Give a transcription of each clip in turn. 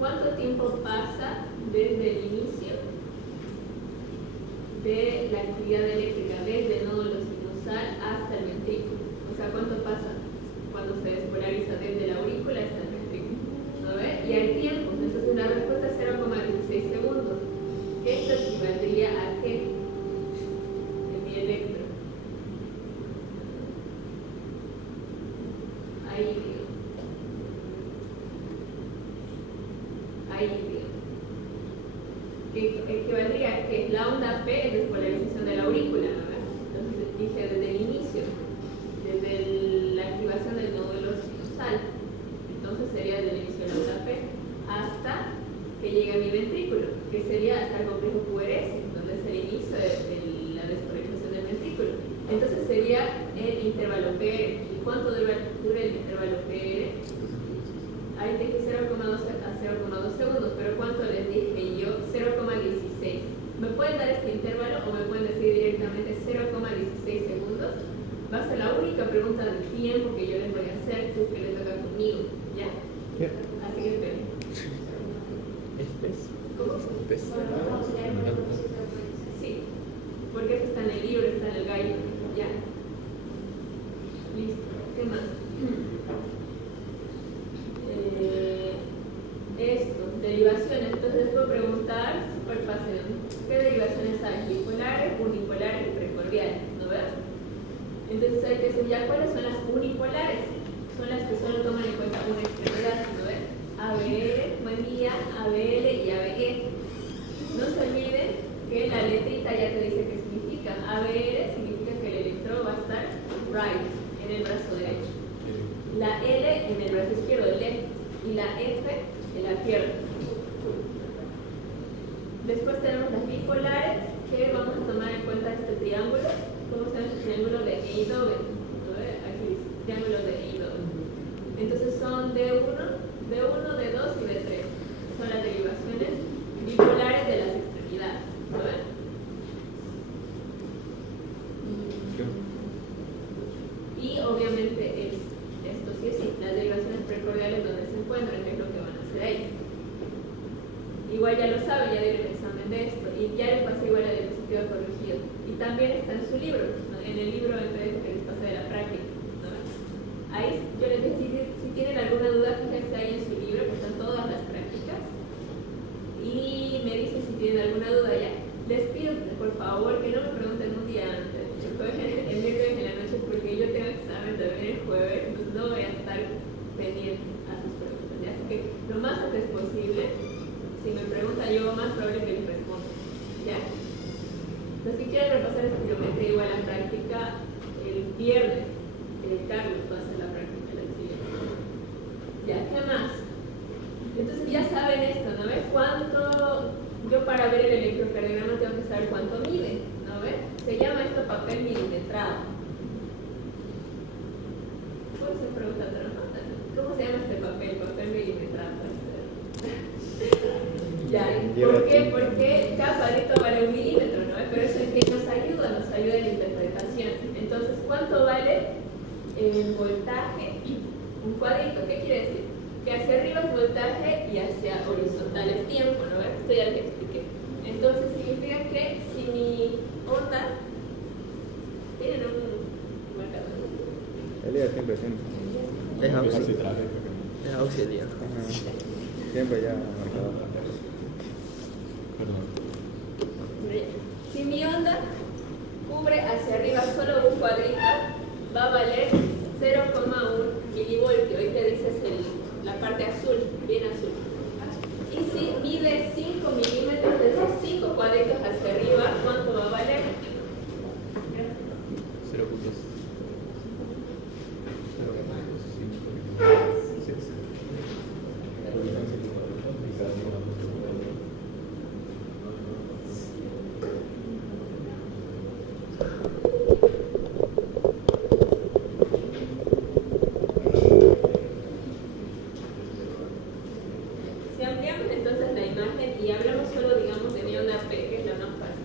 ¿cuánto tiempo pasa desde el inicio de la actividad eléctrica, desde el nódulo sinusal hasta el ventrículo? O sea, ¿cuánto pasa cuando se despolariza desde la aurícula hasta el ventrículo? ¿No ve? Y hay tiempos, entonces la respuesta es 0,16 segundos. ¿Eso equivaldría a qué? En mi electro. Ahí digo. Que equivaldría a que la onda P es despolarización de la aurícula, ¿no? Entonces dije desde el inicio, desde la activación del nódulo sinusal, entonces sería desde el inicio de la onda P hasta que llegue a mi ventrículo, que sería hasta el complejo QRS, donde es el inicio de la despolarización del ventrículo. Entonces sería el intervalo PR. ¿Y cuánto dura el intervalo PR? Ahí dije 0,2 a 0,2 segundos, pero ¿cuánto les dije yo? 0,16. ¿Me pueden dar este intervalo o me pueden decir directamente 0,16 segundos? Va a ser la única pregunta del tiempo que yo les voy a hacer si es que les toca conmigo. Ya. Así que esperen. ¿Cómo? Sí, porque eso está en el libro, está en el guide. Ya. Listo. ¿Qué más? Derivaciones. Entonces les puedo preguntar, súper fácil, ¿qué derivaciones hay? Bipolares, unipolares y precordiales, ¿no ves? Entonces hay que decir ya cuáles son las unipolares. Son las que solo toman en cuenta una extremidad, ¿no ves? ABL, buen día, ABL y ABE. No se olviden que la letrita ya te dice qué significa. ABL significa que el electrodo va a estar right, en el brazo derecho. La L en el brazo izquierdo, left, y la F en la pierna. Después tenemos las bipolares, que vamos a tomar en cuenta este triángulo. ¿Cómo se llama este triángulo de Eidhoven? Aquí dice, triángulo de Eidhoven. Entonces son D1, D2 y D3. Son las derivaciones bipolares de las extremidades. ¿No ven? Y obviamente esto sí es sí, las derivaciones precordiales donde se encuentran, que es lo que van a hacer ahí. Igual ya lo saben, ya dieron el examen de esto, y ya les pasé igual la diapositiva corregida. Y también está en su libro, ¿no? En el libro en PDF que les pasé de la práctica, ¿no? Ahí yo les decía, si tienen alguna duda, fíjense ahí en su libro, que están todas las prácticas, y me dicen si tienen alguna duda ya. Les pido, por favor, que no me pregunten un día antes, el miércoles en la noche, porque yo tengo examen también el jueves, entonces no voy a estar pendiente a sus preguntas, ¿ya? Así que lo más antes posible, si me preguntan yo, más probable que les responda, ¿ya? Los que quieran repasar esta geometría igual a la práctica, el viernes, Carlos va a hacer la práctica del siguiente. ¿Ya? ¿Qué más? Entonces ya saben esto, ¿no ves? ¿Cuánto? Yo para ver el electrocardiograma tengo que saber cuánto mide, ¿no ves? Se llama esto papel milimetrado. ¿Puedo hacer pregunta trampa? ¿Cómo se llama este papel? Papel milimetrado. Ya, ¿por qué? Porque cada cuadrito vale 1 milímetro, ¿no? Pero eso es que nos ayuda en la interpretación. Entonces, ¿cuánto vale el voltaje? Un cuadrito, ¿qué quiere decir? Que hacia arriba es voltaje y hacia horizontal es tiempo, ¿no? Esto ya lo expliqué. Entonces, significa que si mi onda tiene un marcador. Elías siempre. Es auxiliar. Siempre ya marcado. Perdón. Si mi onda cubre hacia arriba solo un cuadrito, va a valer 0,1 milivoltio. Ahí te dices la parte azul, bien azul. Y si mide 5 milímetros de esos 5 cuadritos hacia arriba, ¿cuánto va a valer? 0.5. Si ampliamos entonces la imagen y hablamos solo, digamos, de mi onda P, que es la más fácil.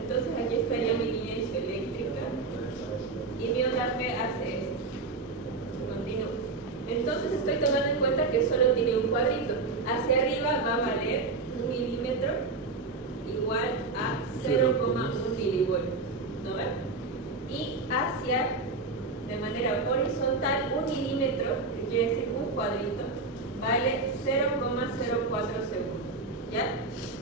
Entonces aquí estaría mi línea isoeléctrica y mi onda P hace esto. Continúo. Entonces estoy tomando en cuenta que solo tiene un cuadrito. Hacia arriba va a valer 1 milímetro igual a 0,1 milivoltios, ¿no ven? Y hacia, de manera horizontal, 1 milímetro, que quiere decir un cuadrito, vale 0,04 segundos, ¿ya?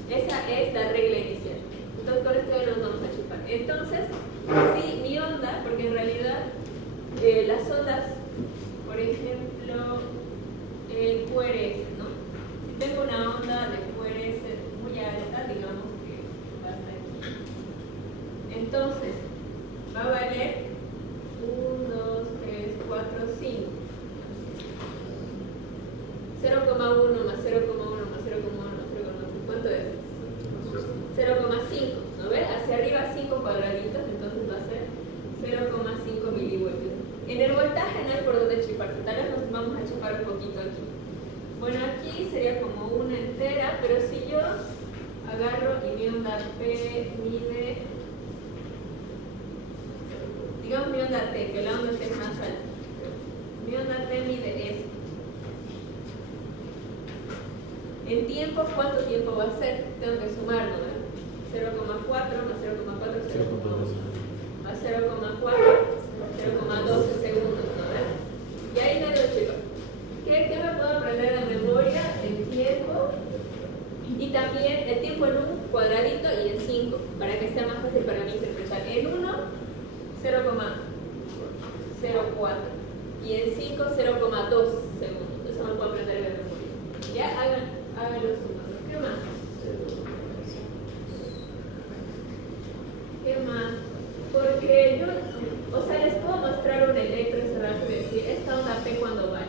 Esa es la regla inicial. Entonces con esto ya nos vamos a chupar. Entonces, si mi onda, porque en realidad las ondas, por ejemplo, el QRS, ¿no? Si tengo una onda de QRS muy alta, digamos que va hasta aquí, entonces va a valer 1, 2, 3, 4, 5. 0,1 más 0,1 más 0,1 más 0,1, ¿cuánto es? 0,5, ¿no ves? Hacia arriba 5 cuadraditos, entonces va a ser 0,5 milivoltios. En el voltaje no hay por dónde chiparse, tal vez nos vamos a chipar un poquito aquí. Bueno, aquí sería como una entera, pero si yo agarro y mi onda P mide, digamos mi onda T, que la onda T es más alta. Mi onda T mide esto. En tiempo, ¿cuánto tiempo va a ser? Tengo que sumarlo, ¿verdad? 0,4 más 0,4, 0,1 más 0,4, 0,12 segundos, ¿no? ¿Verdad? Y ahí me lo chico. ¿Qué me puedo aprender de memoria? El tiempo y también el tiempo en un cuadradito y en 5, para que sea más fácil para mí interpretar. En 1, 0,04 y en 5, 0,2 segundos. Eso me puedo aprender de memoria. Ya háganlo sumando. ¿Qué más? ¿Qué más? Porque yo, o sea, les puedo mostrar un electroencerrado y decir, esta onda P ¿cuánto vale?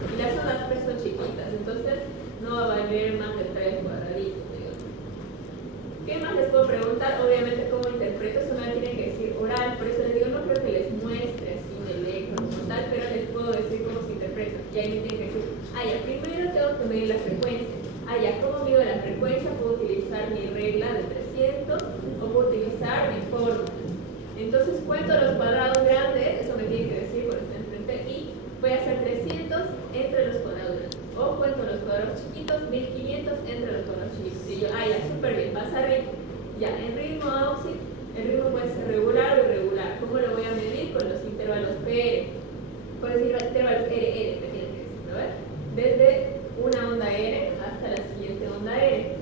Y las ondas P son chiquitas, entonces no va a valer más de 3 cuadraditos, digamos. ¿Qué más les puedo preguntar? Obviamente, ¿cómo interpreto? Eso me lo tienen que decir oral, por eso les digo, no creo que les muestre así un electro como tal, pero les puedo decir cómo se interpreta. Y ahí me tienen que decir, ya, primero tengo que medir la frecuencia. Ya, ¿cómo mido la frecuencia? Puedo utilizar mi regla de 300 o puedo utilizar mi fórmula. Entonces cuento los cuadrados grandes, eso me tiene que decir por está enfrente, y voy a hacer 300 entre los cuadrados grandes. O cuento los cuadrados chiquitos, 1500 entre los cuadrados chiquitos. Y yo, ya, súper bien, pasa ritmo. Ya, en ritmo AUXI, el ritmo puede ser regular o irregular. ¿Cómo lo voy a medir? Con los intervalos PR. Por decir, los intervalos RR, me tienen que decir, ¿no ves? Desde una onda R hasta la siguiente onda R.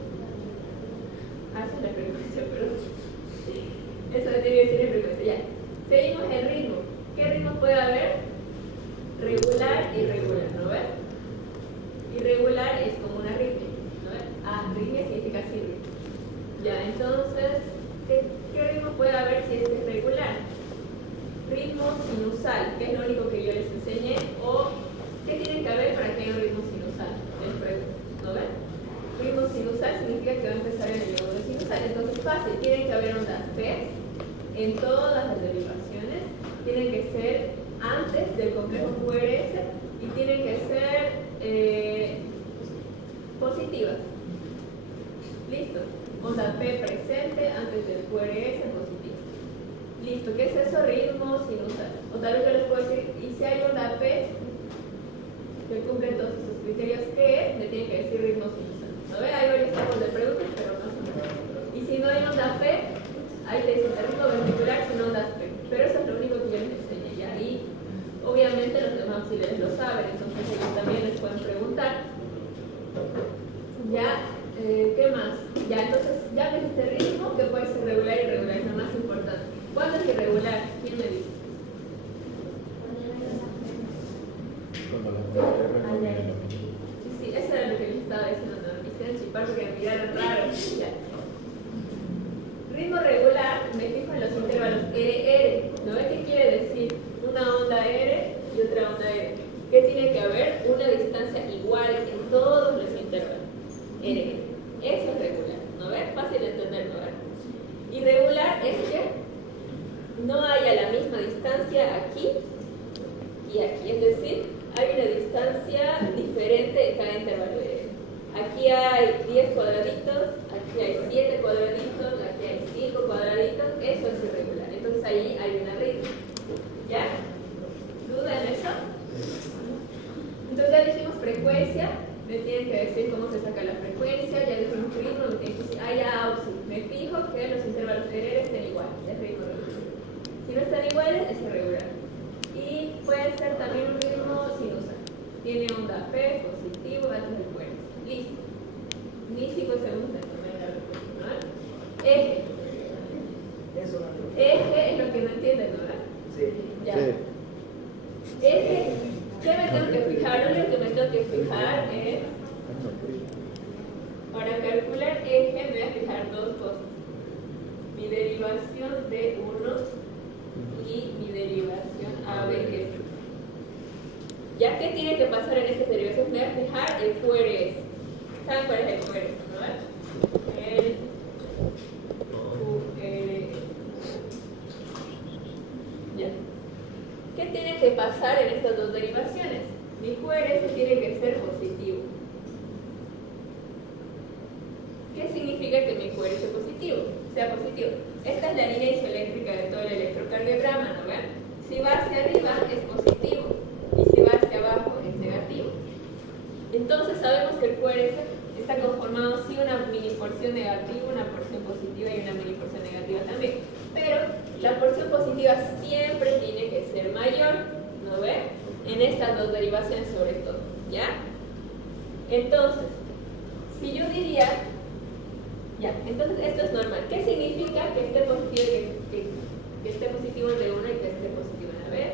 Esa es la frecuencia, perdón. Eso me tiene que decir en frecuencia, ya. Seguimos el ritmo. ¿Qué ritmo puede haber? Regular y irregular, ¿no ves? Irregular es como una arritmia, ¿no ves? Arritmia significa sin ritmo. Ya, entonces, ¿qué ritmo puede haber si es irregular? Ritmo sinusal, que es lo único que yo les enseñé, o ¿qué tiene que haber para que haya un ritmo sinusal? ¿No ven? Ritmo sinusal significa que va a empezar en el modo sinusal, entonces fácil, tienen que haber ondas P en todas las derivaciones, tienen que ser antes del complejo QRS y tienen que ser positivas. ¿Listo? Onda P presente antes del QRS positiva. Listo, ¿qué es eso? Ritmo sinusal. O tal vez yo les puedo decir, y si hay onda P que cumple todos esos criterios, ¿qué es? Me tienen que decir ritmo sinusal. ¿No ve? Hay varios tipos de preguntas, pero más o menos. Y si no hay onda P, ahí te dicen ritmo ventricular sin ondas P. Pero eso es lo único que yo les enseñé ya. Y obviamente los demás auxiliares lo saben, entonces ellos también les pueden preguntar. Ya, ¿qué más? Ya, entonces, ya ves este ritmo que puede ser regular y irregular, es lo más importante. ¿Cuándo es irregular? ¿Quién me dice? Sí, eso era lo que les estaba diciendo, no me hicieron chipar porque me miraron raro. Ya. Ritmo regular, me fijo en los intervalos R. ¿No ves qué quiere decir? Una onda R y otra onda R. ¿Qué tiene que haber? Una distancia igual en todos los intervalos. R. Eso es regular. ¿No ves? Fácil de entender, ¿no ves? Irregular es que no haya la misma distancia aquí y aquí. Es decir, hay una distancia diferente en cada intervalo de R. Aquí hay 10 cuadraditos, aquí hay 7 cuadraditos, aquí hay 5 cuadraditos, eso es irregular. Entonces ahí hay una ritmo. ¿Ya? ¿Duda en eso? Entonces ya dijimos frecuencia, me tienen que decir cómo se saca la frecuencia, ya desde un ritmo me tienen que decir, ya auxi, me fijo que los intervalos de RR estén iguales, es ritmo regular. Si no están iguales, es irregular. Y puede ser también un ritmo sinusal. Tiene onda P, positivo, datos de fuerza. Listo. Ni 5 segundos de tomar la respuesta, ¿no? Eje. Eje es lo que no entienden, ¿no? Sí. Ya. Sí. Eje, ¿qué me tengo que fijar? Lo único que me tengo que fijar es, para calcular eje, me voy a fijar dos cosas. Mi derivación de 1 y mi derivación ABS. Ya que tiene que pasar en estas derivaciones, me voy a fijar el QRS. ¿Saben cuál es el QRS? ¿No? El QRS. Ya. ¿Qué tiene que pasar en estas dos derivaciones? Mi QRS tiene que ser positivo. ¿Qué significa que mi QRS sea positivo? Esta es la línea isoeléctrica de todo el electrocardiograma, ¿no ven? Si va hacia arriba es positivo y si va hacia abajo es negativo. Entonces sabemos que el QRS está conformado sí una mini porción negativa, una porción positiva y una mini porción negativa también. Pero la porción positiva siempre tiene que ser mayor, ¿no ven? En estas dos derivaciones sobre todo, ¿ya? Entonces, si yo diría, ya, entonces esto es normal. ¿Qué significa que esté positivo, que esté positivo de uno y que esté positivo en la B?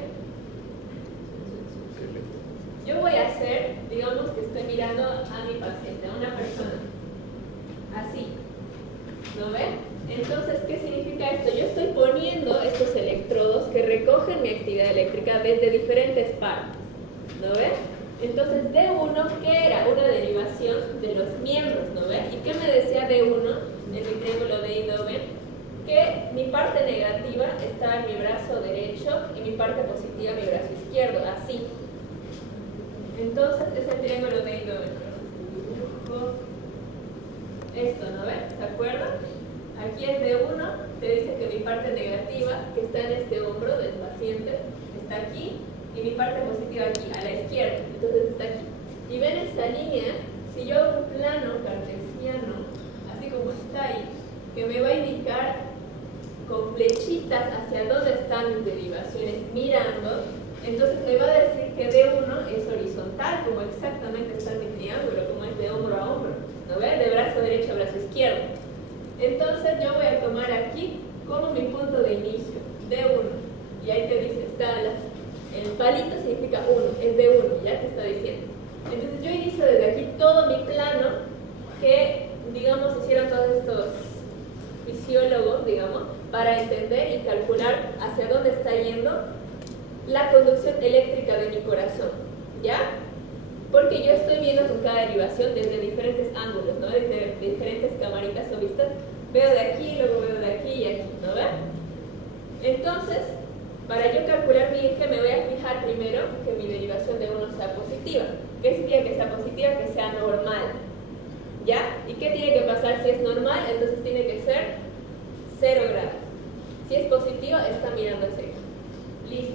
Yo voy a hacer, digamos que estoy mirando a mi paciente, a una persona, así, ¿no ven? Entonces, ¿qué significa esto? Yo estoy poniendo estos electrodos que recogen mi actividad eléctrica desde diferentes partes, ¿no ven? Entonces, D1, ¿qué era? Una derivación de los miembros, ¿no ven? ¿Y qué me decía D1 en mi triángulo de I-Doven? Que mi parte negativa está en mi brazo derecho y mi parte positiva en mi brazo izquierdo, así. Entonces, es el triángulo de I-Doven. Esto, ¿no ven? ¿Se acuerdan? Aquí es D1, te dice que mi parte negativa, que está en este hombro del paciente, está aquí, y mi parte positiva aquí, a la izquierda, entonces está aquí. Y ven esa línea, si yo hago un plano cartesiano, así como está ahí, que me va a indicar con flechitas hacia dónde están mis derivaciones mirando, entonces me va a decir que D1 es horizontal, como exactamente está en mi triángulo, como es de hombro a hombro, ¿no ves? De brazo derecho a brazo izquierdo. Entonces yo voy a tomar aquí como mi punto de inicio, D1, y ahí te dice, está el palito significa 1, es D1, ya te está diciendo. Entonces yo inicio desde aquí todo mi plano que, digamos, hicieron todos estos fisiólogos, digamos, para entender y calcular hacia dónde está yendo la conducción eléctrica de mi corazón, ¿ya? Porque yo estoy viendo con cada derivación desde diferentes ángulos, ¿no? Desde diferentes camaritas o vistas. Veo de aquí, luego veo de aquí y aquí, ¿no ven? Entonces, para yo calcular mi eje, me voy a fijar primero que mi derivación de 1 sea positiva. ¿Qué significa que sea positiva? Que sea normal, ¿ya? ¿Y qué tiene que pasar si es normal? Entonces tiene que ser 0 grados. Si es positivo, está mirando ese eje. Listo.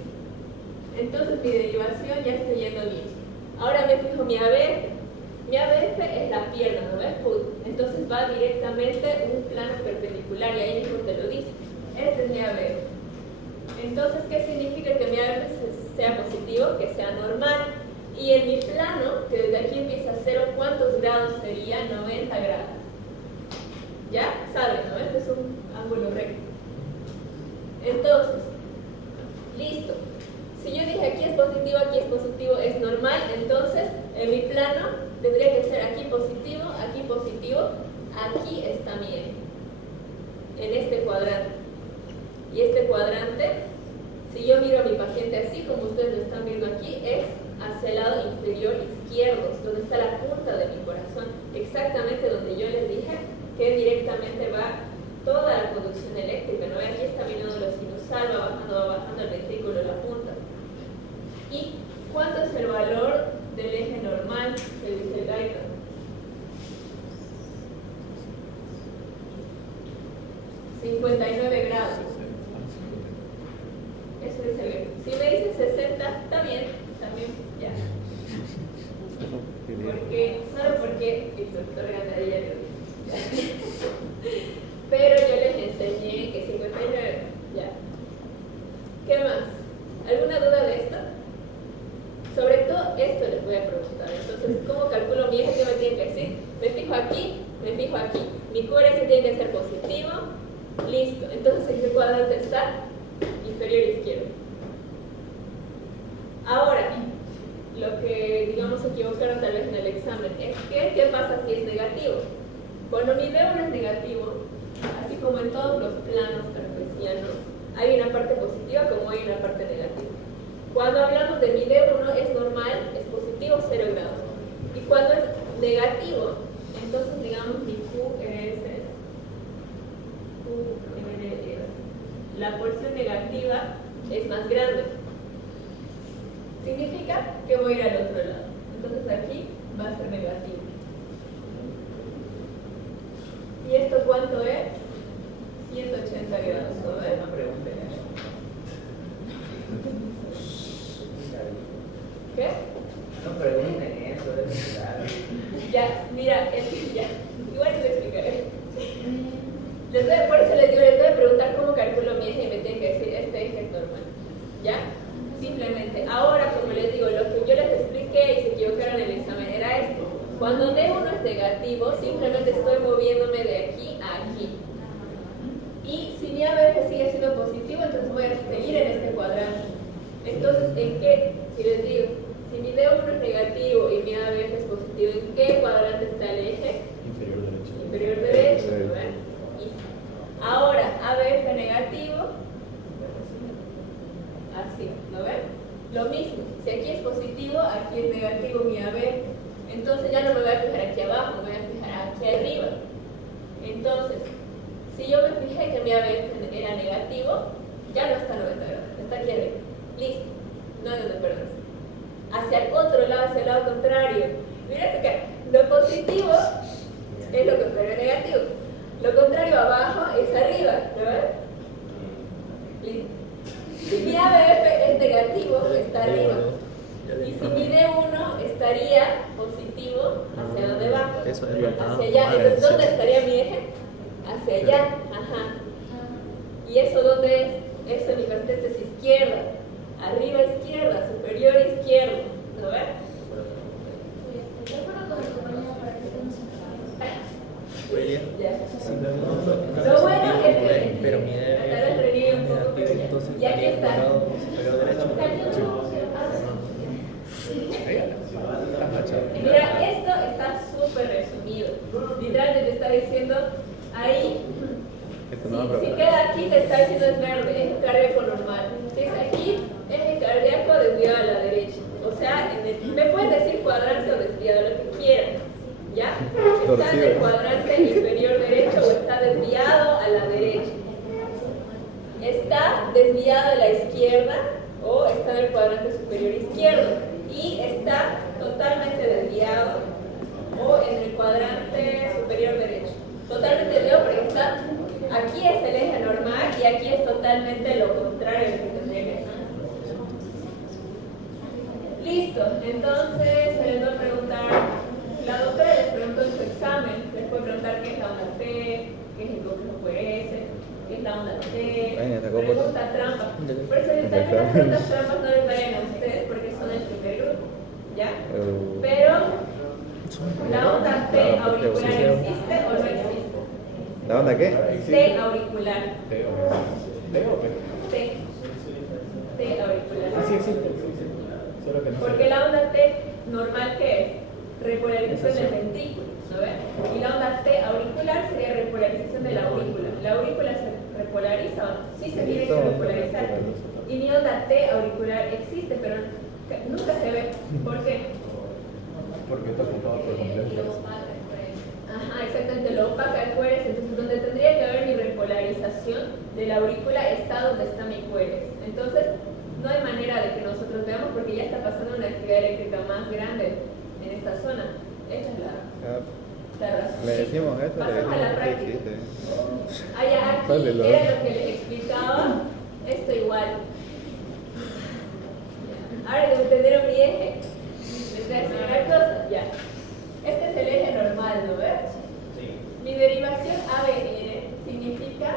Entonces mi derivación ya está yendo bien. Ahora me fijo mi ABF. Mi ABF es la pierna, ¿no ves? Entonces va directamente un plano perpendicular y ahí mismo te lo dice. Este es mi ABF. Entonces, ¿qué significa que mi ABF sea positivo? Que sea normal. Y en mi plano, que desde aquí empieza a 0, ¿cuántos grados sería? 90 grados. ¿Ya? ¿Saben, no? Este es un ángulo recto. Entonces, listo. Si yo dije aquí es positivo, es normal, entonces en mi plano tendría que ser aquí positivo, aquí está mi eje, en este cuadrante. Y este cuadrante, si yo miro a mi paciente así, como ustedes lo están viendo aquí, es hacia el lado inferior izquierdo, donde está la punta de mi corazón, exactamente donde yo les dije que directamente va toda la conducción eléctrica, ¿no? Aquí está viniendo lo sinusal, va bajando el ventrículo, la punta. ¿Y cuánto es el valor del eje normal que dice el Guyton? 59 grados. Eso es el Guyton. Si me dice 60, está bien, también, ya. Porque porque el doctor Ganadilla lo dice. Pero yo les enseñé que 59, ya. ¿Qué más? ¿Alguna duda de esto? Sobre todo esto les voy a preguntar. Entonces, ¿cómo calculo mi eje? ¿Qué me tiene que decir? Me fijo aquí, me fijo aquí. Mi QRS tiene que ser positivo. Listo. Entonces, ¿en qué cuadrante está? Inferior izquierdo. Ahora, lo que, digamos, se equivocaron tal vez en el examen es que, ¿qué pasa si es negativo? Cuando mi D1 es negativo, así como en todos los planos cartesianos, hay una parte positiva como hay una parte negativa. Cuando hablamos de mi D1 es normal, es positivo 0 grados. Y cuando es negativo, entonces digamos mi QRS es la porción negativa es más grande. Significa que voy a ir al otro lado. Entonces aquí va a ser negativo. ¿Y esto cuánto es? 180 grados, ¿no ves? No pregunten eso. ¿Qué? No pregunten eso, de verdad. Ya, mira, ya. Igual te lo explicaré. Por eso les digo, les voy a preguntar cómo calculo mi eje y me tienen que decir, este eje es normal. ¿Ya? Simplemente. Ahora, como les digo, lo que yo les expliqué y se equivocaron en el examen era esto. Cuando D1 es negativo, simplemente estoy moviéndome de aquí a aquí. Y si mi ABF sigue siendo positivo, entonces voy a seguir en este cuadrante. Entonces, ¿en qué? Si les digo, si mi D1 es negativo y mi ABF es positivo, ¿en qué cuadrante está el eje? Inferior derecho. Inferior derecho, ¿no ven? Y ahora, ABF negativo, así, ¿no ven? Lo mismo, si aquí es positivo, aquí es negativo mi ABF. Entonces ya no me voy a fijar aquí abajo, me voy a fijar aquí arriba. Entonces, si yo me fijé que mi ABF era negativo, ya no está a 90 grados, está aquí arriba. Listo, no hay donde perderse. Hacia el otro lado, hacia el lado contrario. Mira que lo positivo es lo contrario a negativo. Lo contrario abajo es arriba, ¿no ves? Listo. Si mi ABF es negativo, está arriba. Y si mi D1 estaría positivo, ¿hacia dónde va? Eso es Hacia allá. Entonces, ¿dónde estaría mi eje? Hacia allá. Ajá. ¿Y eso dónde es? Eso en hipertexto es izquierda. Arriba izquierda, superior izquierda. ¿No ves? Ya. Lo bueno es que pero mi hasta lo entregué un poco, pero ya. Y aquí está. Mira, esto está súper resumido. Literalmente te está diciendo ahí. Si queda aquí, te está diciendo es verde, es cardíaco normal. Si es aquí, es el cardíaco desviado a la derecha. O sea, me pueden decir cuadrante o desviado, lo que quieran. ¿Ya? Está en el cuadrante inferior derecho o está desviado a la derecha. Está desviado a la izquierda o está en el cuadrante superior izquierdo. Y está totalmente desviado o en el cuadrante superior derecho. Totalmente desviado porque está, aquí es el eje normal y aquí es totalmente lo contrario de lo que tendría que ser. Listo, entonces se les va a preguntar, la doctora les preguntó en su examen, les puede preguntar qué es la onda T, qué es el complejo QRS, qué es la onda T, pregunta trampa. Por eso también las preguntas trampas no les vayan a ustedes porque son el primer grupo, ¿ya? Pero la onda T auricular existe o no existe. ¿La onda qué? T auricular. ¿T o P? T auricular. Ah, sí existe, sí existe. Solo que no sé. Porque la onda T normal, ¿qué es? Repolarización del ventrículo, ¿no ves? Y la onda T auricular sería repolarización de la aurícula. ¿La aurícula se repolariza o no? Sí se tiene que repolarizar. Y mi onda T auricular existe, pero nunca se ve. ¿Por qué? Porque está ocupado por completo. Ajá, exactamente, lo opaca el QRS. Entonces, donde tendría que haber mi repolarización de la aurícula está donde está mi QRS. Entonces, no hay manera de que nosotros veamos porque ya está pasando una actividad eléctrica más grande en esta zona. Esta es la razón. Le decimos esto, le Pasamos a la decimos que práctica. existe. Aquí era lo que les explicaba, esto igual. Ahora que entendieron mi eje, les voy a decir una cosa, ya. Este es el eje derivación ABR significa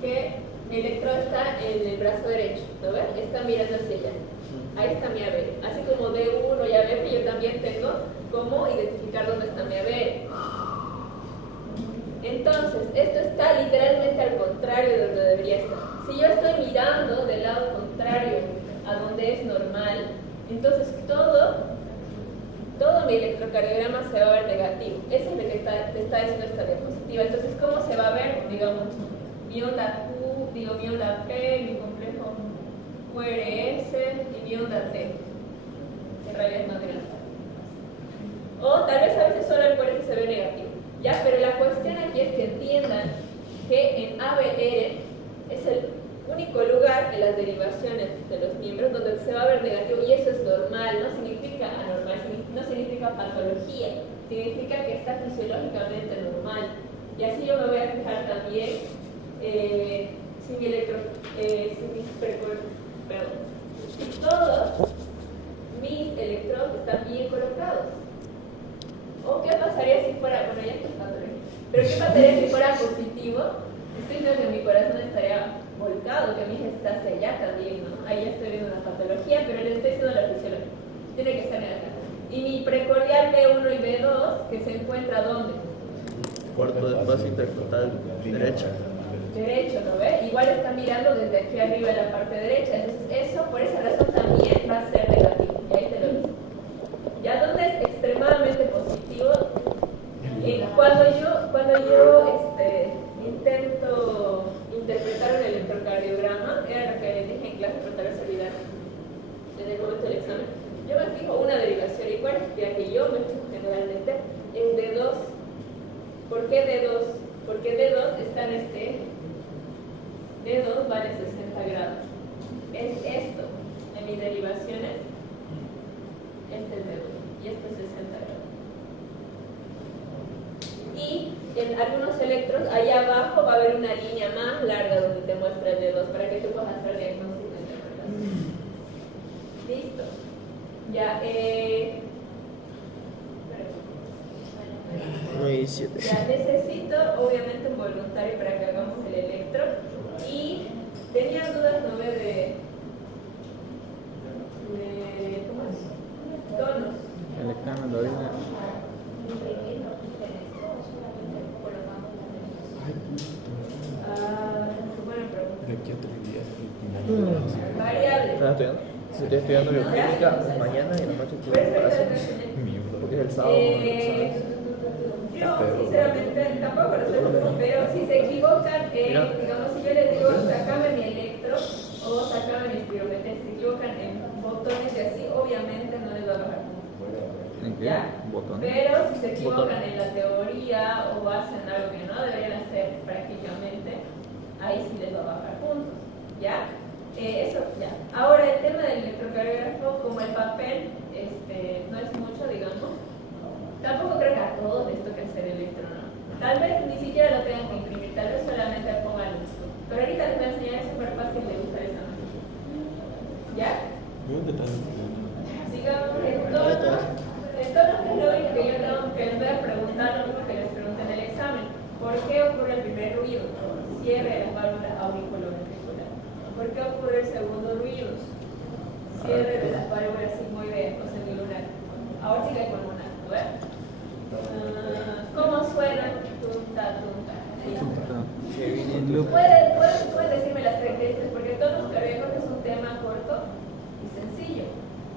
que mi electrodo está en el brazo derecho, ¿no ves? Está mirando hacia allá. Ahí está mi ABR. Así como D1 y ABR, yo también tengo cómo identificar dónde está mi ABR. Entonces, esto está literalmente al contrario de donde debería estar. Si yo estoy mirando del lado contrario a donde es normal, entonces todo mi electrocardiograma se va a ver negativo. Eso es lo que te está diciendo esta diapositiva. Entonces, ¿cómo se va a ver? Digamos, mi onda Q, mi onda P, mi complejo QRS y mi onda T, que en realidad es más grande. O tal vez a veces solo el QRS se ve negativo. Ya, pero la cuestión aquí es que entiendan que en ABR es el único lugar en las derivaciones de los miembros donde se va a ver negativo, y eso es normal, no significa anormal, no significa patología, significa que está fisiológicamente normal. Y así yo me voy a fijar también si todos mis electrodos están bien colocados. ¿O qué pasaría si fuera, bueno, ya está patología, pero qué pasaría si fuera positivo? Estoy diciendo que mi corazón estaría volcado, que mi hija está hacia allá también, ¿no? Ahí ya estoy viendo una patología, pero le estoy diciendo la fisiología. Tiene que ser negativo. Y mi precordial B1 y B2, que se encuentra ¿dónde? Cuarto de fase intercostal derecha. Derecho, ¿no ve? Igual está mirando desde aquí arriba en la parte derecha. Entonces eso, por esa razón, también va a ser negativo. Y ahí te lo digo. Ya donde es extremadamente positivo, cuando yo intento interpretar un electrocardiograma, era lo que les dije en clase, pero tal vez se olvidaron en el momento del examen. Yo me fijo una derivación, y cuál es la que yo me fijo generalmente es D2. ¿Por qué D2? Porque D2 está en D2 vale 60 grados. Es esto, en mis derivaciones, este es D2 y esto es 60 grados. Y en algunos electrodos, allá abajo va a haber una línea más larga donde te muestra el D2 para que tú puedas hacer diagnóstico de interpretación. Listo. Ya, ya necesito obviamente un voluntario para que hagamos el electro. Y tenía dudas, ¿no ve? De ¿cómo es? Tonos. El examen de orina. Buena pregunta. De aquí a 3 días. Variables. ¿Estás estudiando? Sí, estoy estudiando bioquímica mañana y en la noche estudio preparación. Porque es el sábado. Yo, sinceramente, tampoco lo sé, pero si se equivocan, digamos, si yo les digo, sacame mi electro o sacame mi espirometría, si se equivocan en botones y así, obviamente no les va a bajar puntos. ¿En qué? ¿Ya? ¿Botón? Pero si se equivocan en la teoría o hacen algo que no deberían hacer prácticamente, ahí sí les va a bajar puntos. ¿Ya? Eso, ya. Ahora, el tema del electrocardiógrafo, como el papel no es mucho, digamos, tampoco creo que a todos les toque hacer electro, ¿no? Tal vez ni siquiera lo tengan que imprimir, tal vez solamente pongan esto. Pero ahorita les voy a enseñar, es súper fácil de usar esa máquina. ¿Ya? ¿Dónde estás? Sigamos en tonos. En tonos es lo único que yo tengo que les voy a preguntar, lo mismo que les pregunté en el examen. ¿Por qué ocurre el primer ruido? Cierre de la válvula auriculoventricular. ¿Por qué ocurre el segundo ruido? Cierre de las válvulas sigmoide o semilunar. Ahora sí que hay pulmonar, ¿no ves? ¿Cómo suena? Tunta, tunta. Pueden decirme las características, porque tonos cardíacos es un tema corto y sencillo.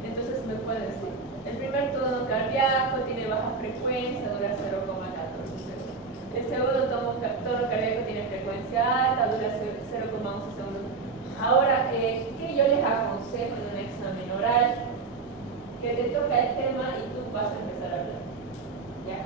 Entonces me pueden decir, el primer tono cardíaco tiene baja frecuencia, dura 0,14 segundos. El segundo tono cardíaco tiene frecuencia alta, dura 0,11 segundos. Ahora, ¿qué yo les aconsejo en un examen oral? Que te toca el tema y tú vas a empezar a hablar. ¿Ya?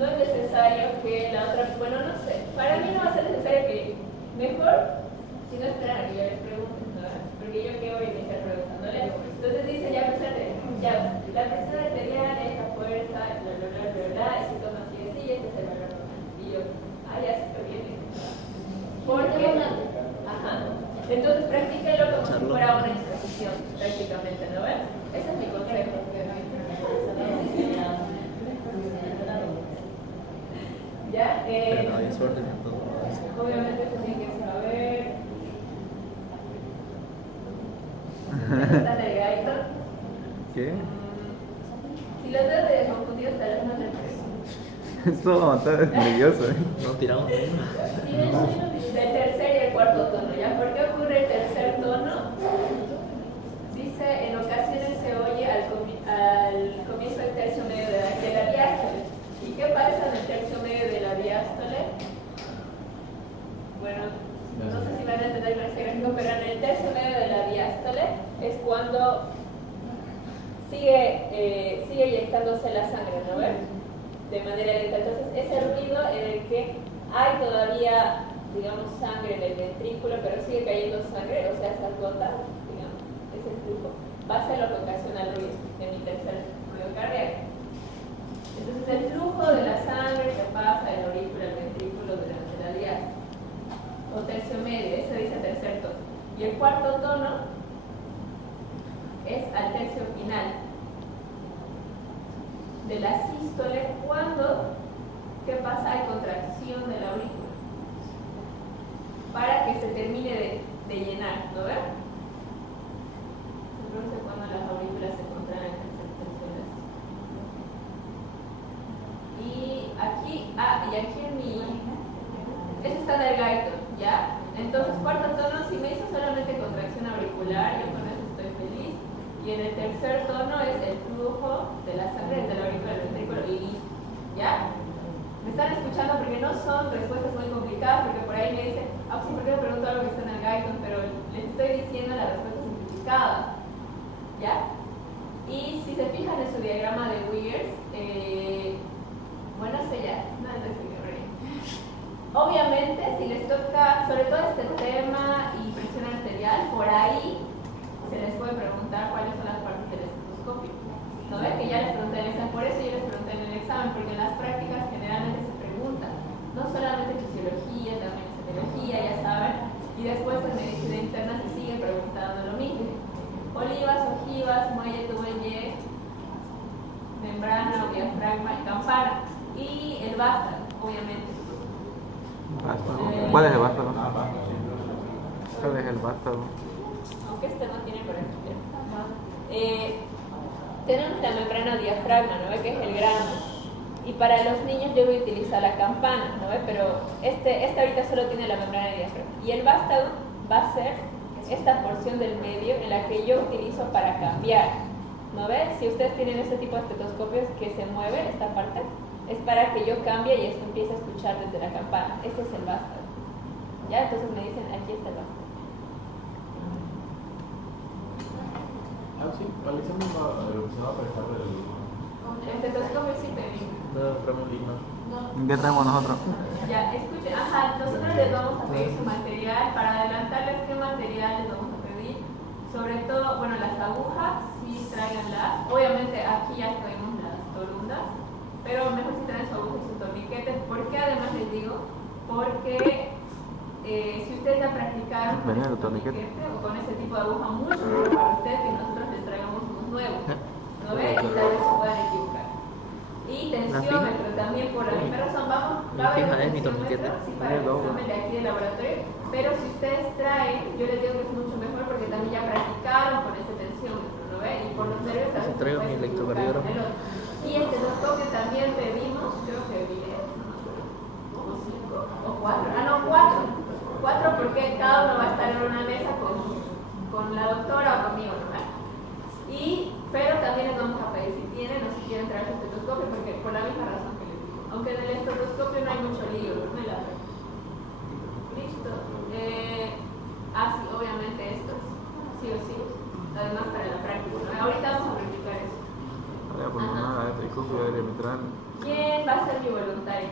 No es necesario que la otra, bueno, no sé, para mí no va a ser necesario que, mejor, si no esperan a que yo les pregunte, ¿no? Porque yo que voy a iniciar preguntándole. Entonces dice, ya la presión arterial es la fuerza, bla, y si toma así, este es el valor normal. Y yo, ya súper bien. Porque, ajá, entonces practíquenlo como si fuera una exposición, prácticamente, ¿no ves? Ese es mi consejo. Pero no hay suerte en todo. obviamente se tiene que saber. Está delgadito. ¿Qué? Si los dos de confundidos, tal vez no te parece. Esto va a matar nervioso, No tiramos de una. Del tercer y el cuarto tono, ¿ya? ¿Por qué ocurre el tercer tono? Dice, en ocasiones se oye al comienzo del tercio medio de la diástole. ¿Y qué pasa en el tercio medio de la diástole? Bueno, no sé si van a entender este gráfico, pero en el tercio medio de la diástole es cuando sigue inyectándose la sangre, ¿no ves? De manera lenta. Entonces, ese ruido en el que hay todavía, digamos, sangre en el ventrículo, pero sigue cayendo sangre, o sea, estas gotas, digamos, ese flujo, va a ser lo que ocasiona el ruido de mi tercer ruido cardíaco. Entonces, el flujo de la sangre que pasa del aurículo al ventrículo durante la diástole, o tercio medio, eso dice tercer tono. Y el cuarto tono es al tercio final de la sístole, cuando, ¿qué pasa? Hay contracción de la aurícula para que se termine de llenar, ¿no ven? Se produce cuando las aurículas se contraen en tercer tercio de la sístole. Y aquí en mi... Eso está delgadito, ¿ya? Entonces, cuarto tono, si me hizo solamente contracción auricular, yo con eso estoy feliz. Y en el tercer tono es el flujo de la sangre desde la aurícula al ventrículo y listo, ¿ya? Me están escuchando porque no son respuestas muy complicadas, porque por ahí me dicen, sí, ¿por qué me pregunto algo que está en el guidance? Pero les estoy diciendo la respuesta simplificada, ¿ya? Y si se fijan en su diagrama de Weigers, bueno, eso ya, no es de obviamente, si les toca, sobre todo este tema y presión arterial, por ahí se les puede preguntar cuáles son las partes del estetoscopio. ¿No ven? Que ya les pregunté en el examen, por eso yo les pregunté en el examen, porque en las prácticas generalmente se preguntan, no solamente fisiología, también epidemiología, ya saben, y después en medicina interna se sigue preguntando lo mismo. Olivas, ojivas, muelle, tuelle, membrana, diafragma y campana. Y el vástago, obviamente. ¿Vástago? ¿Cuál es el vástago? ¿Cuál es el vástago? Aunque este no tiene por aquí. Tenemos la membrana diafragma, ¿no ve? Que es el grano. Y para los niños yo voy a utilizar la campana, ¿no ve? Pero este ahorita solo tiene la membrana diafragma. Y el vástago va a ser esta porción del medio en la que yo utilizo para cambiar, ¿no ve? Si ustedes tienen este tipo de estetoscopios que se mueve, esta parte, es para que yo cambie y esto empiece a escuchar desde la campana. Este es el vástago. ¿Ya? Entonces me dicen, aquí está el vástago. Sí, al examen se va a prestar el... El estetoscopio sí pedí. No, Ramolino. ¿Qué traemos nosotros? Ya, escuchen, nosotros les vamos a pedir su material. Para adelantarles qué material les vamos a pedir. Sobre todo, bueno, las agujas, sí tráiganlas. Obviamente aquí ya tenemos las torundas, pero mejor si traen su aguja y su torniquete. ¿Por qué además les digo? Porque si ustedes ya practicaron con este torniquete o con este tipo de aguja, mucho mejor para ustedes que nosotros les traigamos unos nuevos, ¿no ven? Y tal vez se puedan equivocar. Y tensiómetro también por la misma razón, va a haber un tensiómetro, sí, para el examen de aquí del laboratorio, pero si ustedes traen, yo les digo que es mucho mejor porque también ya practicaron con este tensiómetro, ¿no ven? Y por los nervios también se traigo mi pueden equivocar electrocardiograma. con el otro. Y el estetoscopio también pedimos, creo que 10, o 5, o 4, no, 4. 4 porque cada uno va a estar en una mesa con la doctora o conmigo, ¿no? Pero también les vamos a pedir si tienen o si quieren traer su estetoscopio, porque por la misma razón que les digo. Aunque en el estetoscopio no hay mucho lío, ¿no? Listo. Sí, obviamente estos, sí o sí, además para la práctica, ¿no? Ahorita vamos a practicar eso. Área pulmonar, área tricúspide, área mitral. ¿Quién va a ser mi voluntario?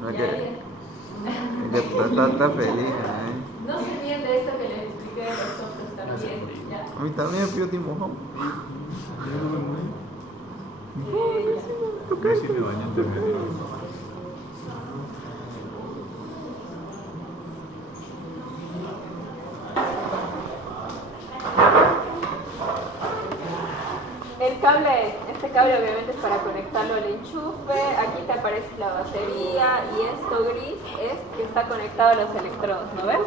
No, Ya, que ya. está feliz, No se olviden de esto que les expliqué de los otros también, ¿ya? A mí también, fío Timo. Yo sí me bañé antes de venir. El cable Este cable obviamente es para conectarlo al enchufe. Aquí te aparece la batería y esto gris es que está conectado a los electrodos, ¿no ves?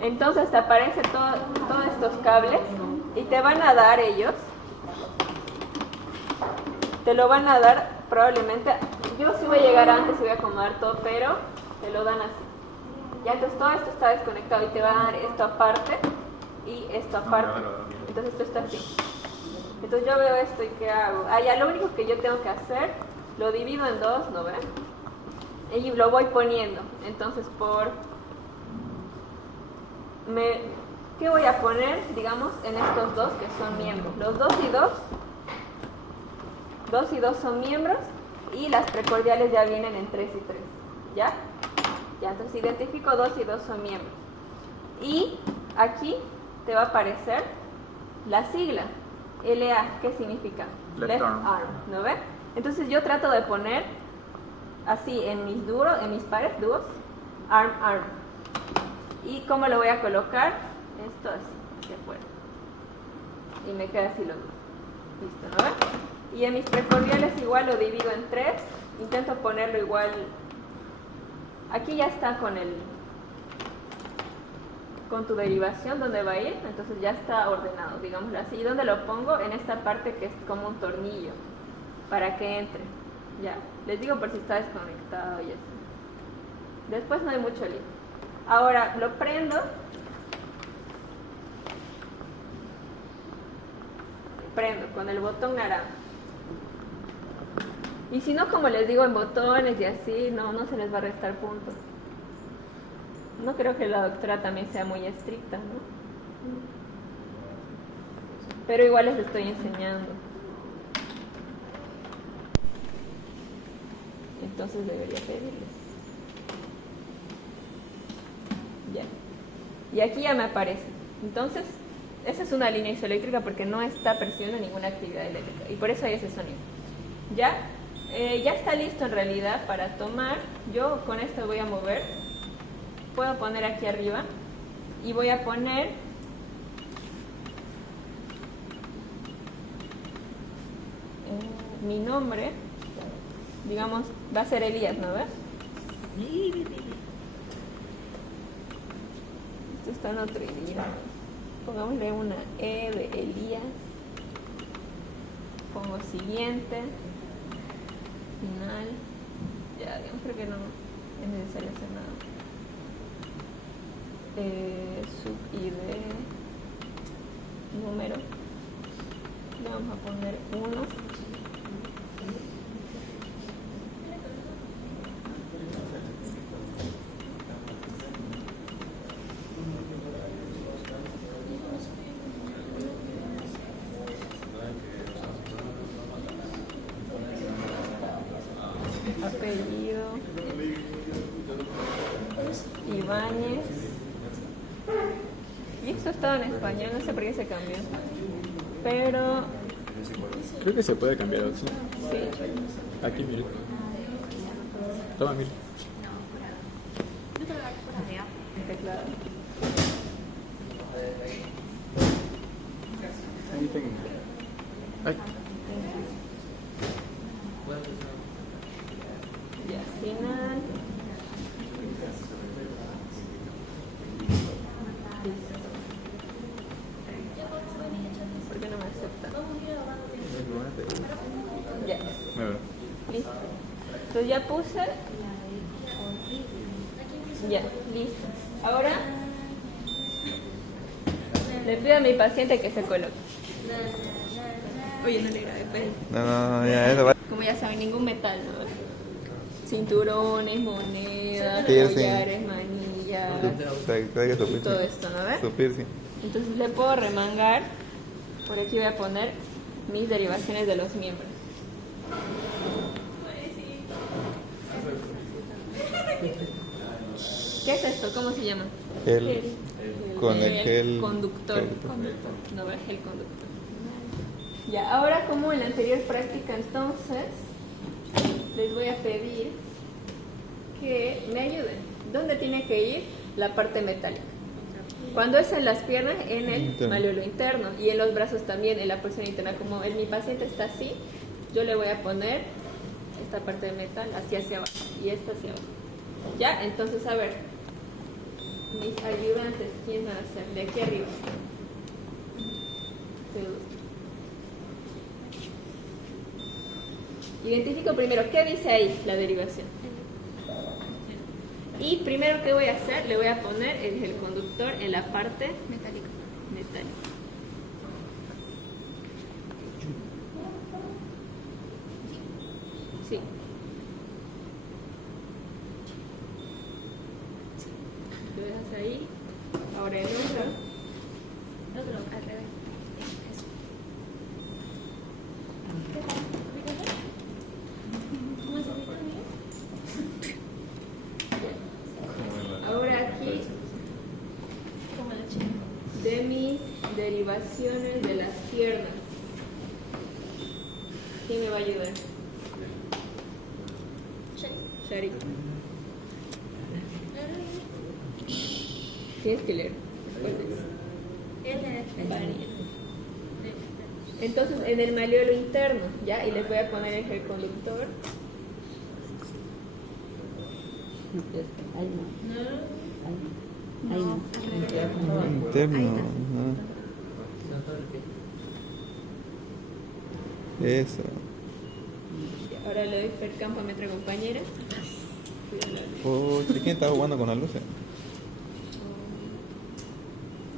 Entonces te aparece todos estos cables y te van a dar ellos. Te lo van a dar probablemente. Yo sí voy a llegar antes y voy a acomodar todo, pero te lo dan así. Ya, entonces todo esto está desconectado y te va a dar esto aparte y esto aparte. Entonces esto está así. Entonces yo veo esto y ¿qué hago? Ya lo único que yo tengo que hacer, lo divido en dos, ¿no ven? Y lo voy poniendo. Entonces ¿qué voy a poner, digamos, en estos dos que son miembros? Los 2 y 2 son miembros y las precordiales ya vienen en 3 y 3, ¿ya? Ya, entonces identifico 2 y 2 son miembros. Y aquí te va a aparecer la sigla, LA, ¿qué significa? Left arm. ¿No ves? Entonces yo trato de poner así en mis pares dúos, arm. ¿Y cómo lo voy a colocar? Esto así, hacia afuera. Y me queda así los dos. Listo, ¿no ves? Y en mis precordiales igual lo divido en 3. Intento ponerlo igual. Aquí ya está con tu derivación donde va a ir, entonces ya está ordenado, digámoslo así. ¿Y dónde lo pongo? En esta parte que es como un tornillo, para que entre. Ya, les digo por si está desconectado y así. Después no hay mucho lío. Ahora lo prendo. Prendo con el botón naranja. Y si no, como les digo, en botones y así, no se les va a restar puntos. No creo que la doctora también sea muy estricta, ¿no? Pero igual les estoy enseñando. Entonces debería pedirles. Ya. Y aquí ya me aparece. Entonces, esa es una línea isoeléctrica porque no está percibiendo ninguna actividad eléctrica. Y por eso hay ese sonido. ¿Ya? Ya está listo en realidad para tomar. Yo con esto voy a mover. Puedo poner aquí arriba. Y voy a poner mi nombre. Digamos, va a ser Elías, ¿no ves? Esto está en otro idioma. Pongámosle una E de Elías. Pongo siguiente. Final. Ya, digamos, creo que no es necesario hacer nada. Sub ID. Número. Le vamos a poner 1. Apellido Ibáñez. Y esto estaba en español, no sé por qué se cambió. Pero Creo que se puede cambiar así. sí. Aquí, mire. Toma, mire. El teclado. Ay. Ya, final. Listo. ¿Por qué no me acepta? Ya. Listo. Entonces ya puse. Ya, listo. Ahora le pido a mi paciente que se coloque. Oye, no le grabé, pero No, ya eso va. como ya saben, ningún metal, ¿no? Cinturones, monedas, Piercing. collares, manillas, y todo esto, ¿no ves? Su piercing. Entonces le puedo remangar. Por aquí voy a poner mis derivaciones de los miembros. ¿Qué es esto? ¿Cómo se llama? Con el gel conductor. No, el gel conductor. Ya, ahora como en la anterior práctica, entonces les voy a pedir que me ayuden. ¿Dónde tiene que ir la parte metálica? Cuando es en las piernas, en el Interno. malleolo interno. Y en los brazos también, en la porción interna. Como mi paciente está así, yo le voy a poner esta parte de metal hacia abajo y esta hacia abajo. ¿Ya? Entonces, a ver. Mis ayudantes, ¿quién van a ser? De aquí arriba. Identifico primero qué dice ahí la derivación. Y primero, ¿qué voy a hacer? Le voy a poner el gel conductor en la parte metálica. Sí. Lo dejas ahí. Ahora el otro. Al revés. ¿Cómo se Ahora aquí, Como la china. de mis derivaciones de las piernas. ¿Quién me va a ayudar? Shari. Tienes que leer. Entonces, en el malleolo interno, ¿ya? Y les voy a poner el gel conductor. Interno. Eso. Ahora le doy percampo a mi otra compañera. Oh, ¿quién está jugando con las luces?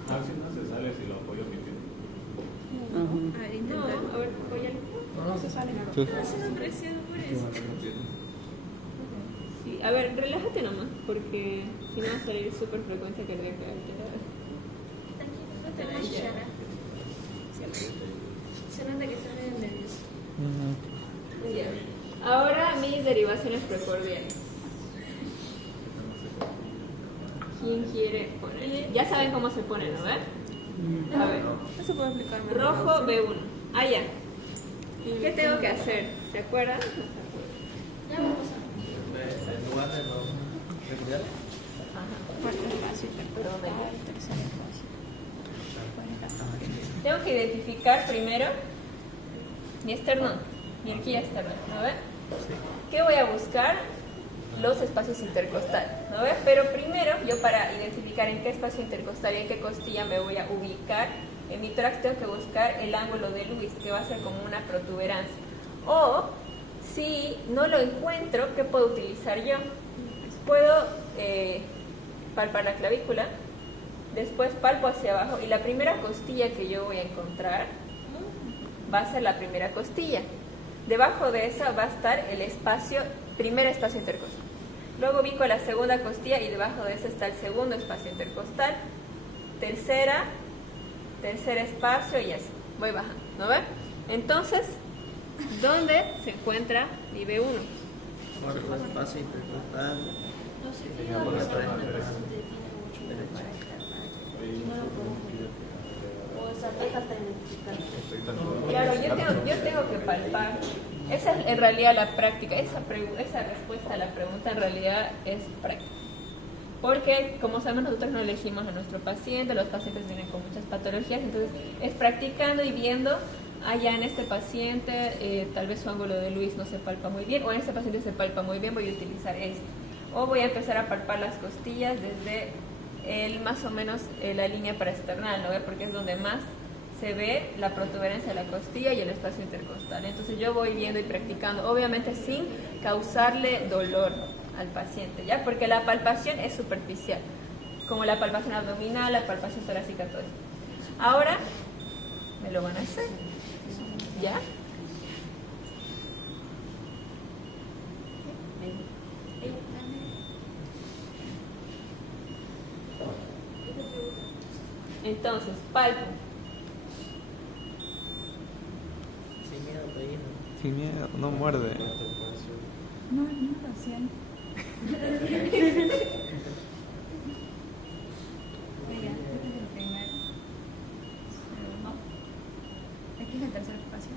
A ver si no se sale si lo apoyo mi pie. No, a ver, apóyalo. No se sale. Sí. Sí, a ver, relájate nomás, porque si no va a salir súper frecuencia cardíaca alterada. Se nota que está medio nervioso. Ya. Ahora mis derivaciones precordiales. ¿Quién quiere poner? Ya saben cómo se pone, ¿no? A ver. No se puede explicar mejor. Rojo B1. Ah, ya. ¿Qué tengo que hacer? ¿Se acuerdan? No se acuerdan. Ya vamos a En lugar de los regular, cuarto espacio, intercordial, tercer espacio. Tengo que identificar primero mi esternón, mi horquilla externa, ¿no ve? ¿Qué voy a buscar? Los espacios intercostales, ¿no ve? Pero primero, yo para identificar en qué espacio intercostal y en qué costilla me voy a ubicar, en mi tórax tengo que buscar el ángulo de Lewis, que va a ser como una protuberancia. O, si no lo encuentro, ¿qué puedo utilizar yo? Puedo palpar la clavícula, después palpo hacia abajo y la primera costilla que yo voy a encontrar va a ser la primera costilla. Debajo de esa va a estar el espacio, primer espacio intercostal. Luego ubico la segunda costilla y debajo de esa está el segundo espacio intercostal. Tercer espacio y así. Voy bajando, ¿no ven? Entonces, ¿dónde se encuentra mi B1? por el espacio intercostal. No sé qué iba a pasar cuando el paciente tiene mucho dolor para externar y no lo podemos ver. O esa teta está identificada. Claro, yo tengo que palpar. Esa es en realidad la práctica. Esa respuesta a la pregunta en realidad es práctica. Porque, como sabemos, nosotros no elegimos a nuestro paciente, los pacientes vienen con muchas patologías, entonces es practicando y viendo, ya en este paciente tal vez su ángulo de Lewis no se palpa muy bien, o en este paciente se palpa muy bien, voy a utilizar este. O voy a empezar a palpar las costillas desde más o menos la línea paraesternal, ¿no ve? Porque es donde más se ve la protuberancia de la costilla y el espacio intercostal. Entonces yo voy viendo y practicando, obviamente sin causarle dolor al paciente, ¿ya? Porque la palpación es superficial, como la palpación abdominal, la palpación torácica, todo esto. Ahora me lo van a hacer, ¿ya? Entonces, palpo. Sin miedo, pedino. Sin miedo, no muerde. No, recién. Mira, este es el primer. Segundo. Aquí es el tercer espacio.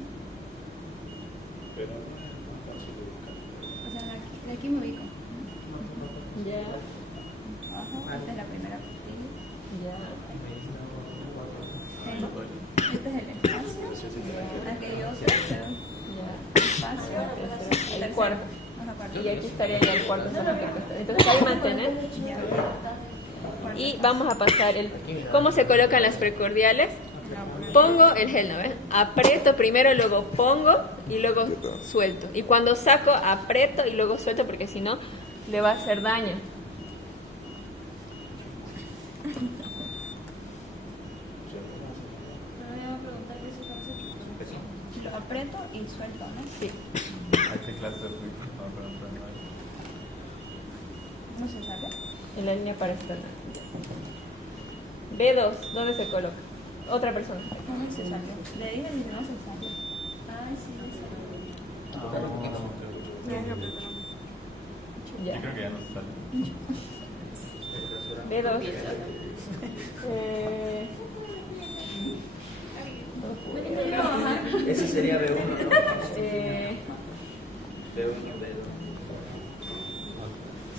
Pero no es fácil de buscar. O sea, de aquí me ubico. Ya. Abajo, esta es la primera costilla. Ya. Este es el espacio. Aquello tercero. Ya. Espacio. El cuarto. Ajá, cuarto. Y aquí estaría ya el cuarto solo que cuesta. Entonces ahí mantener. Y vamos a pasar el cómo se colocan las precordiales. Pongo el gel, ¿no ves? Aprieto primero, luego pongo y luego suelto. Y cuando saco, aprieto y luego suelto porque si no le va a hacer daño. Pero me voy a preguntar qué se hace. Lo aprieto y suelto, ¿no? Sí. ¿A qué clase fui? No se sale. En la línea para externa. B2, ¿dónde se coloca? Otra persona. No se sale. Le dije y no se sale. Ay, sí, se sale. Ya. Yo creo que ya no se sale. B2. Ese sería B1, ¿no? B1, B2.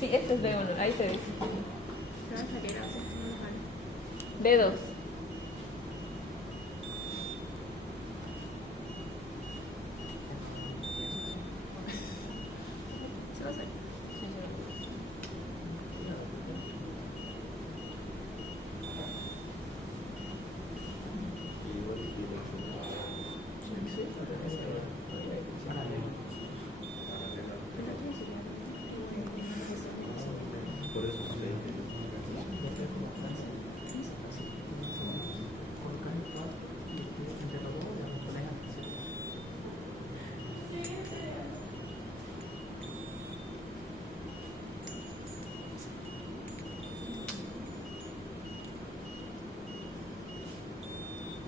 Sí, este es B1, ahí te dice. B2. Por eso se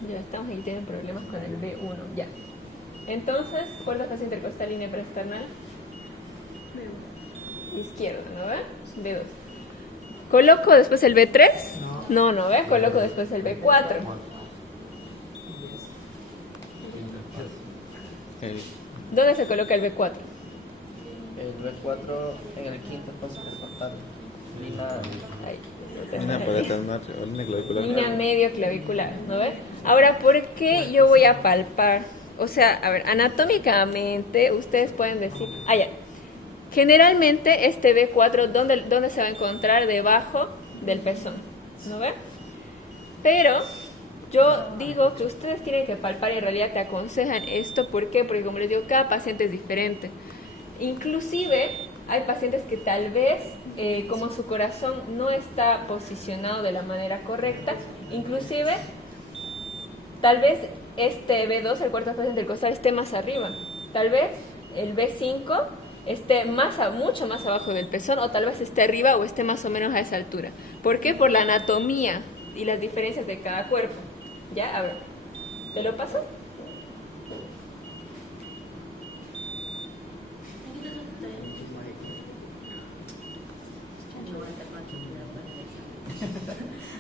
Ya estamos aquí, tienen problemas con el B1. Ya. Entonces, ¿cuál es la fase intercostal línea preesternal? Izquierda, ¿no ve? B2. ¿Coloco después el B3? No, no ve. Coloco después el B4. ¿Dónde se coloca el B4? El B4 en el quinto espacio intercostal. Ahí. Línea paretal o línea clavicular. Línea medio clavicular, ¿no ves? Ahora, ¿por qué yo voy a palpar? O sea, a ver, anatómicamente ustedes pueden decir, ya. Generalmente este B4, ¿dónde se va a encontrar? Debajo del pezón, ¿no ves? Pero yo digo que ustedes tienen que palpar, en realidad te aconsejan esto, ¿por qué? Porque como les digo, cada paciente es diferente. Inclusive hay pacientes que tal vez, como su corazón no está posicionado de la manera correcta, inclusive tal vez este B2, el cuarto espacio intercostal, esté más arriba. Tal vez el B5 esté mucho más abajo del pezón, o tal vez esté arriba o esté más o menos a esa altura. ¿Por qué? Por la anatomía y las diferencias de cada cuerpo. ¿Ya? A ver, ¿te lo paso?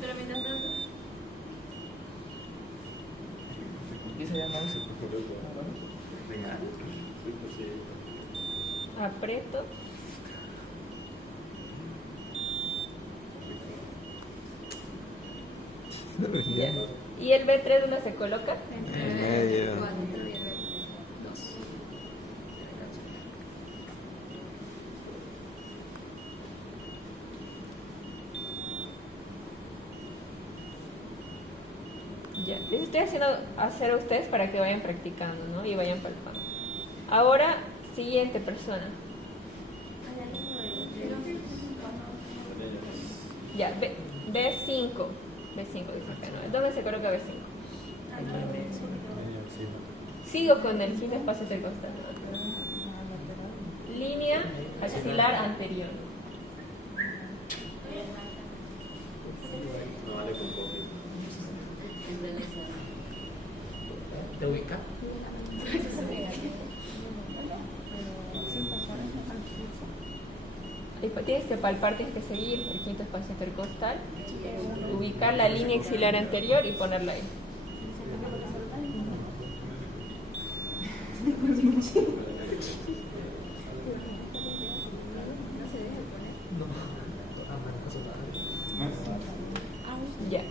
Pero mientras tanto. ¿Y se llama eso? Aprieto. Ya. ¿Y el B3 dónde se coloca? En medio. Ya, les estoy haciendo hacer a ustedes para que vayan practicando, ¿no? Y vayan palpando. Ahora, siguiente persona. Ya, B5. B5 dice acá, ¿no? ¿Dónde se coloca B5? Sigo con el quinto espacio intercostal. Línea axilar anterior. ¿Te ubica? Tienes que palpar, tienes que seguir el quinto espacio intercostal, ubicar la línea axilar anterior y ponerla ahí. Ya.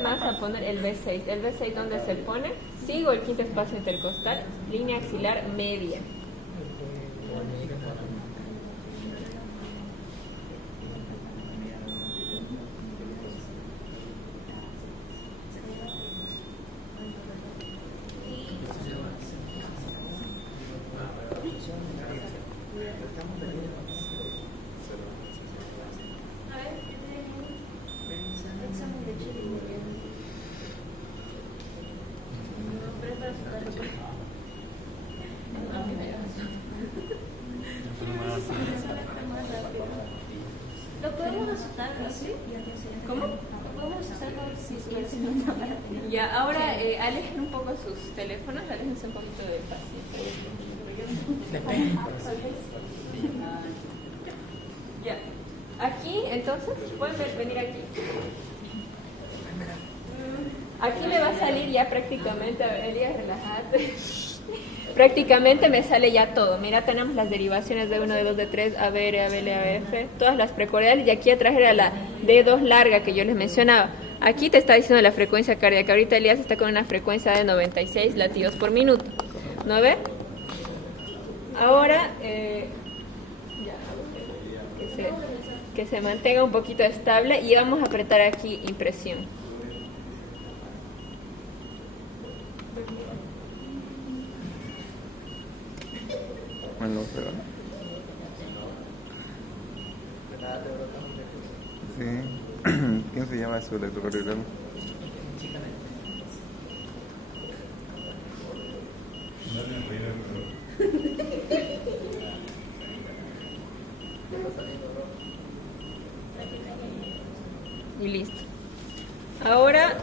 me vas a poner el B6. ¿El B6 dónde se pone? Sigo el quinto espacio intercostal, línea axilar media. Lo podemos asustar, ¿sí? ¿Cómo? Lo podemos asustar si Ya, ahora alejen un poco sus teléfonos, aléjense un poquito del paciente. Ya, aquí entonces, pueden venir aquí. Aquí me va a salir ya prácticamente, a ver, Elías, relájate. Prácticamente me sale ya todo. Mira, tenemos las derivaciones de 1, de 2, de 3, A, B, R, A, B, L, A, B, F, todas las precordiales, y aquí atrás era la D2 larga que yo les mencionaba. Aquí te está diciendo la frecuencia cardíaca. Ahorita Elías está con una frecuencia de 96 latidos por minuto. ¿No ve? Ahora, que se mantenga un poquito estable y vamos a apretar aquí impresión. Bueno, pero... Sí. ¿Quién se llama su electrocardiograma? Y listo. Ahora,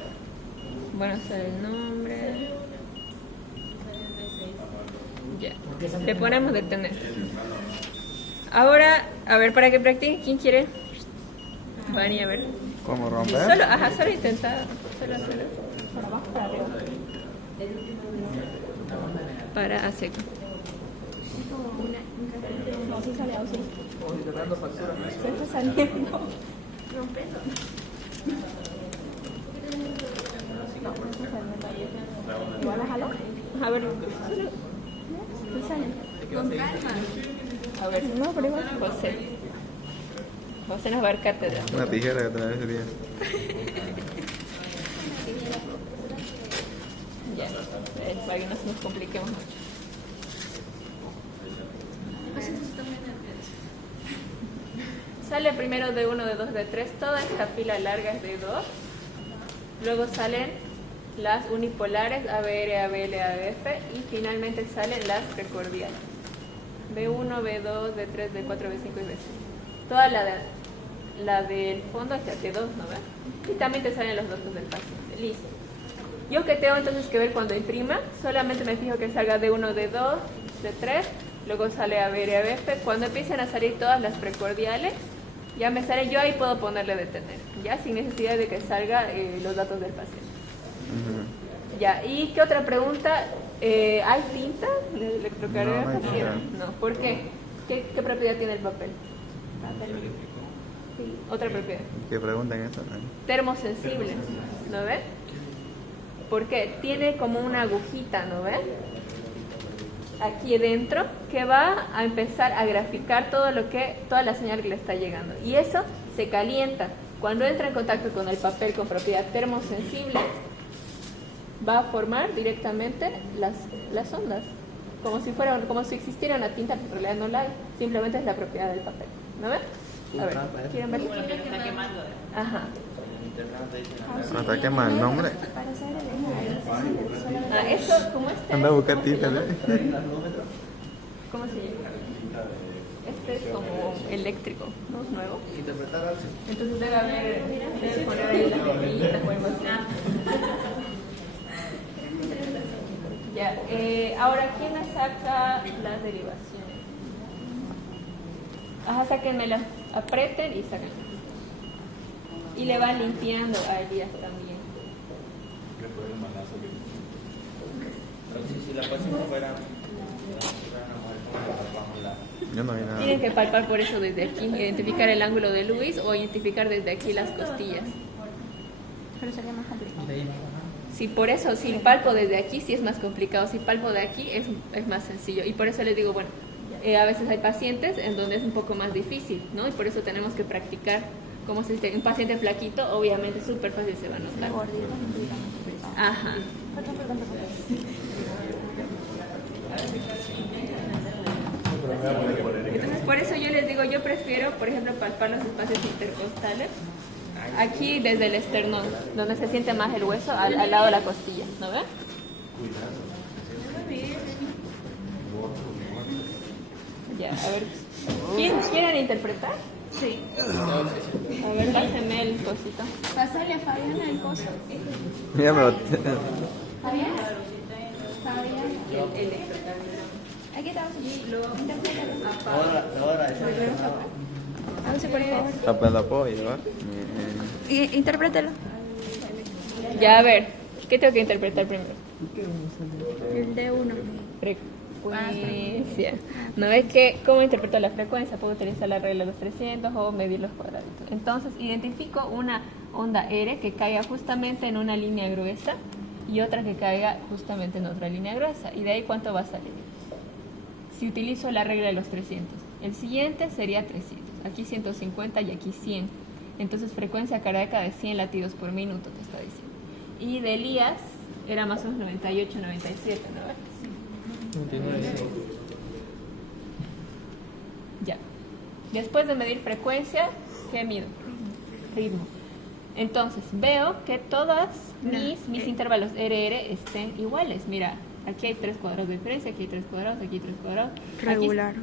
bueno, sale el nombre. Ya. Le ponemos detener. Ahora, a ver, para que practique, ¿quién quiere? Vani, a ver. ¿Cómo romper? Solo intenta. Solo. Para abajo, para arriba. Para a seco. No, sí sale así. Se está saliendo. Rompelo. ¿Igual a jalo? A ver, con calma. A ver, no, pero igual José nos va a dar cátedra. Una tijera que trae ese día. Ya, para que no se nos compliquemos mucho. Sale primero de 1, de 2, de 3. Toda esta fila larga es de 2. Luego salen las unipolares ABR, ABL, ABF y finalmente salen las precordiales B1, B2, B3, B4, B5 y B6. Toda la del fondo es de 2, ¿no ves? Y también te salen los datos del paciente. Listo. Yo que tengo entonces que ver cuando imprima, solamente me fijo que salga D1, D2, D3, luego sale ABR, ABF. Cuando empiecen a salir todas las precordiales, ya me sale, yo ahí puedo ponerle detener, ya sin necesidad de que salga los datos del paciente. Ya, ¿y qué otra pregunta? ¿Hay tinta de electrocardiograma? No, no hay tinta. No, ¿por qué? ¿Qué propiedad tiene el papel? Sí, otra propiedad. ¿Qué preguntan eso? Termosensible, ¿no ve? ¿Por qué? Tiene como una agujita, ¿no ve? Aquí dentro, que va a empezar a graficar toda la señal que le está llegando. Y eso se calienta. Cuando entra en contacto con el papel con propiedad termosensible, va a formar directamente las ondas. Como si existiera una tinta, pero en realidad no la hay. Simplemente es la propiedad del papel. ¿No ven? A ver, ¿quieren verlo? Está quemando. Ajá. ¿Hasta qué mal nombre? Eso, como este. Anda a buscar tinta, ¿no? ¿Cómo se llama? Este es como eléctrico, ¿no? Nuevo. Entonces debe poner ahí las bombillitas o algo así. Ya, ahora, ¿quién me saca las derivaciones? Ajá, sáquenmelas, aprieten y sacan. Y le van limpiando a Elías también. Si la próxima fuera Yo no vi nada. Tienen que palpar por eso desde aquí, identificar el ángulo de Lewis o identificar desde aquí las costillas. Pero sería más complicado. Sí, por eso, si palpo desde aquí sí es más complicado, si palpo de aquí es más sencillo. Y por eso les digo, bueno, a veces hay pacientes en donde es un poco más difícil, ¿no? Y por eso tenemos que practicar. Como se dice, un paciente flaquito, obviamente súper fácil se va a notar. Gordito es un poquito más complicado. Ajá. Entonces, por eso yo les digo, yo prefiero, por ejemplo, palpar los espacios intercostales. Aquí desde el esternón, donde se siente más el hueso, al lado de la costilla, ¿no ven? Ya, a ver. ¿Quieren interpretar? Sí. A ver, pásenme el cosito. Pásale a Fabiana el coso. Ya me lo... Fabián. Fabián. El electrocardiograma. Aquí estamos. Y luego Ahora, Avance, por favor. Tapa el apoyo, ¿va? Interprételo. Ya, a ver, ¿qué tengo que interpretar primero? El D1. Frecuencia. ¿No ves que cómo interpreto la frecuencia? Puedo utilizar la regla de los 300 o medir los cuadraditos. Entonces, identifico una onda R que caiga justamente en una línea gruesa y otra que caiga justamente en otra línea gruesa. Y de ahí, ¿cuánto va a salir? Si utilizo la regla de los 300. El siguiente sería 300. Aquí 150 y aquí 100. Entonces, frecuencia cardíaca de 100 latidos por minuto, te está diciendo. Y de Elías era más o menos 98, 97, ¿no ves? Ya. Después de medir frecuencia, ¿qué mido? Ritmo. Entonces, veo que todos mis intervalos RR estén iguales. Mira, aquí hay 3 cuadrados de diferencia, aquí hay 3 cuadrados, aquí hay 3 cuadrados. Regular.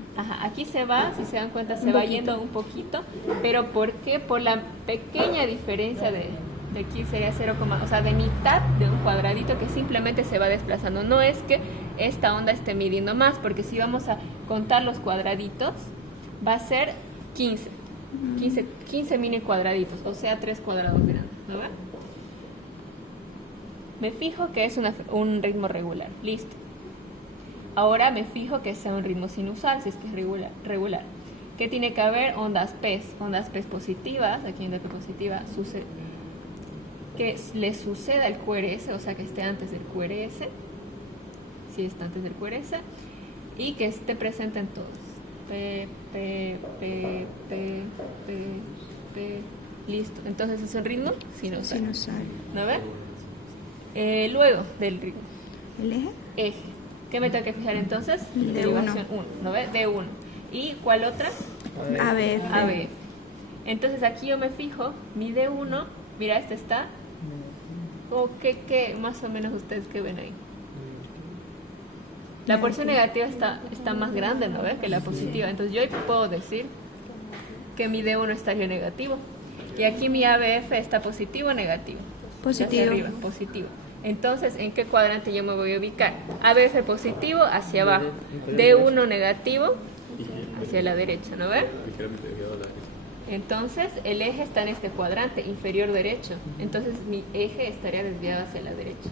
Aquí se va, si se dan cuenta, se va yendo un poquito. ¿Pero por qué? Por la pequeña diferencia de aquí sería 0, o sea, de mitad de un cuadradito que simplemente se va desplazando. No es que esta onda esté midiendo más, porque si vamos a contar los cuadraditos, va a ser 15 mini cuadraditos, o sea, 3 cuadrados grandes, ¿no ven? Me fijo que es un ritmo regular, listo. Ahora me fijo que sea un ritmo sinusal, si es que es regular. ¿Qué tiene que haber? Ondas P positivas, aquí en la P positiva, que le suceda el QRS, o sea, que esté antes del QRS, si está antes del QRS, y que esté presente en todos. P, listo. Entonces es un ritmo sinusal. ¿No ven? Luego del ritmo. ¿El eje? Eje. ¿Qué me tengo que fijar entonces? D1. Derivación 1, ¿no ves? D1. ¿Y cuál otra? ABF. ABF. Entonces aquí yo me fijo, mi D1, mira, este está. ¿O qué más o menos ustedes que ven ahí? La porción negativa está más grande, ¿no ves? Que la positiva. Entonces yo puedo decir que mi D1 estaría negativo. Y aquí mi ABF está positivo o negativo. Positivo. Hacia arriba, positivo. Entonces, ¿en qué cuadrante yo me voy a ubicar? ABF positivo hacia abajo. D1 negativo hacia la derecha, ¿no ves? Entonces, el eje está en este cuadrante, inferior derecho. Entonces, mi eje estaría desviado hacia la derecha.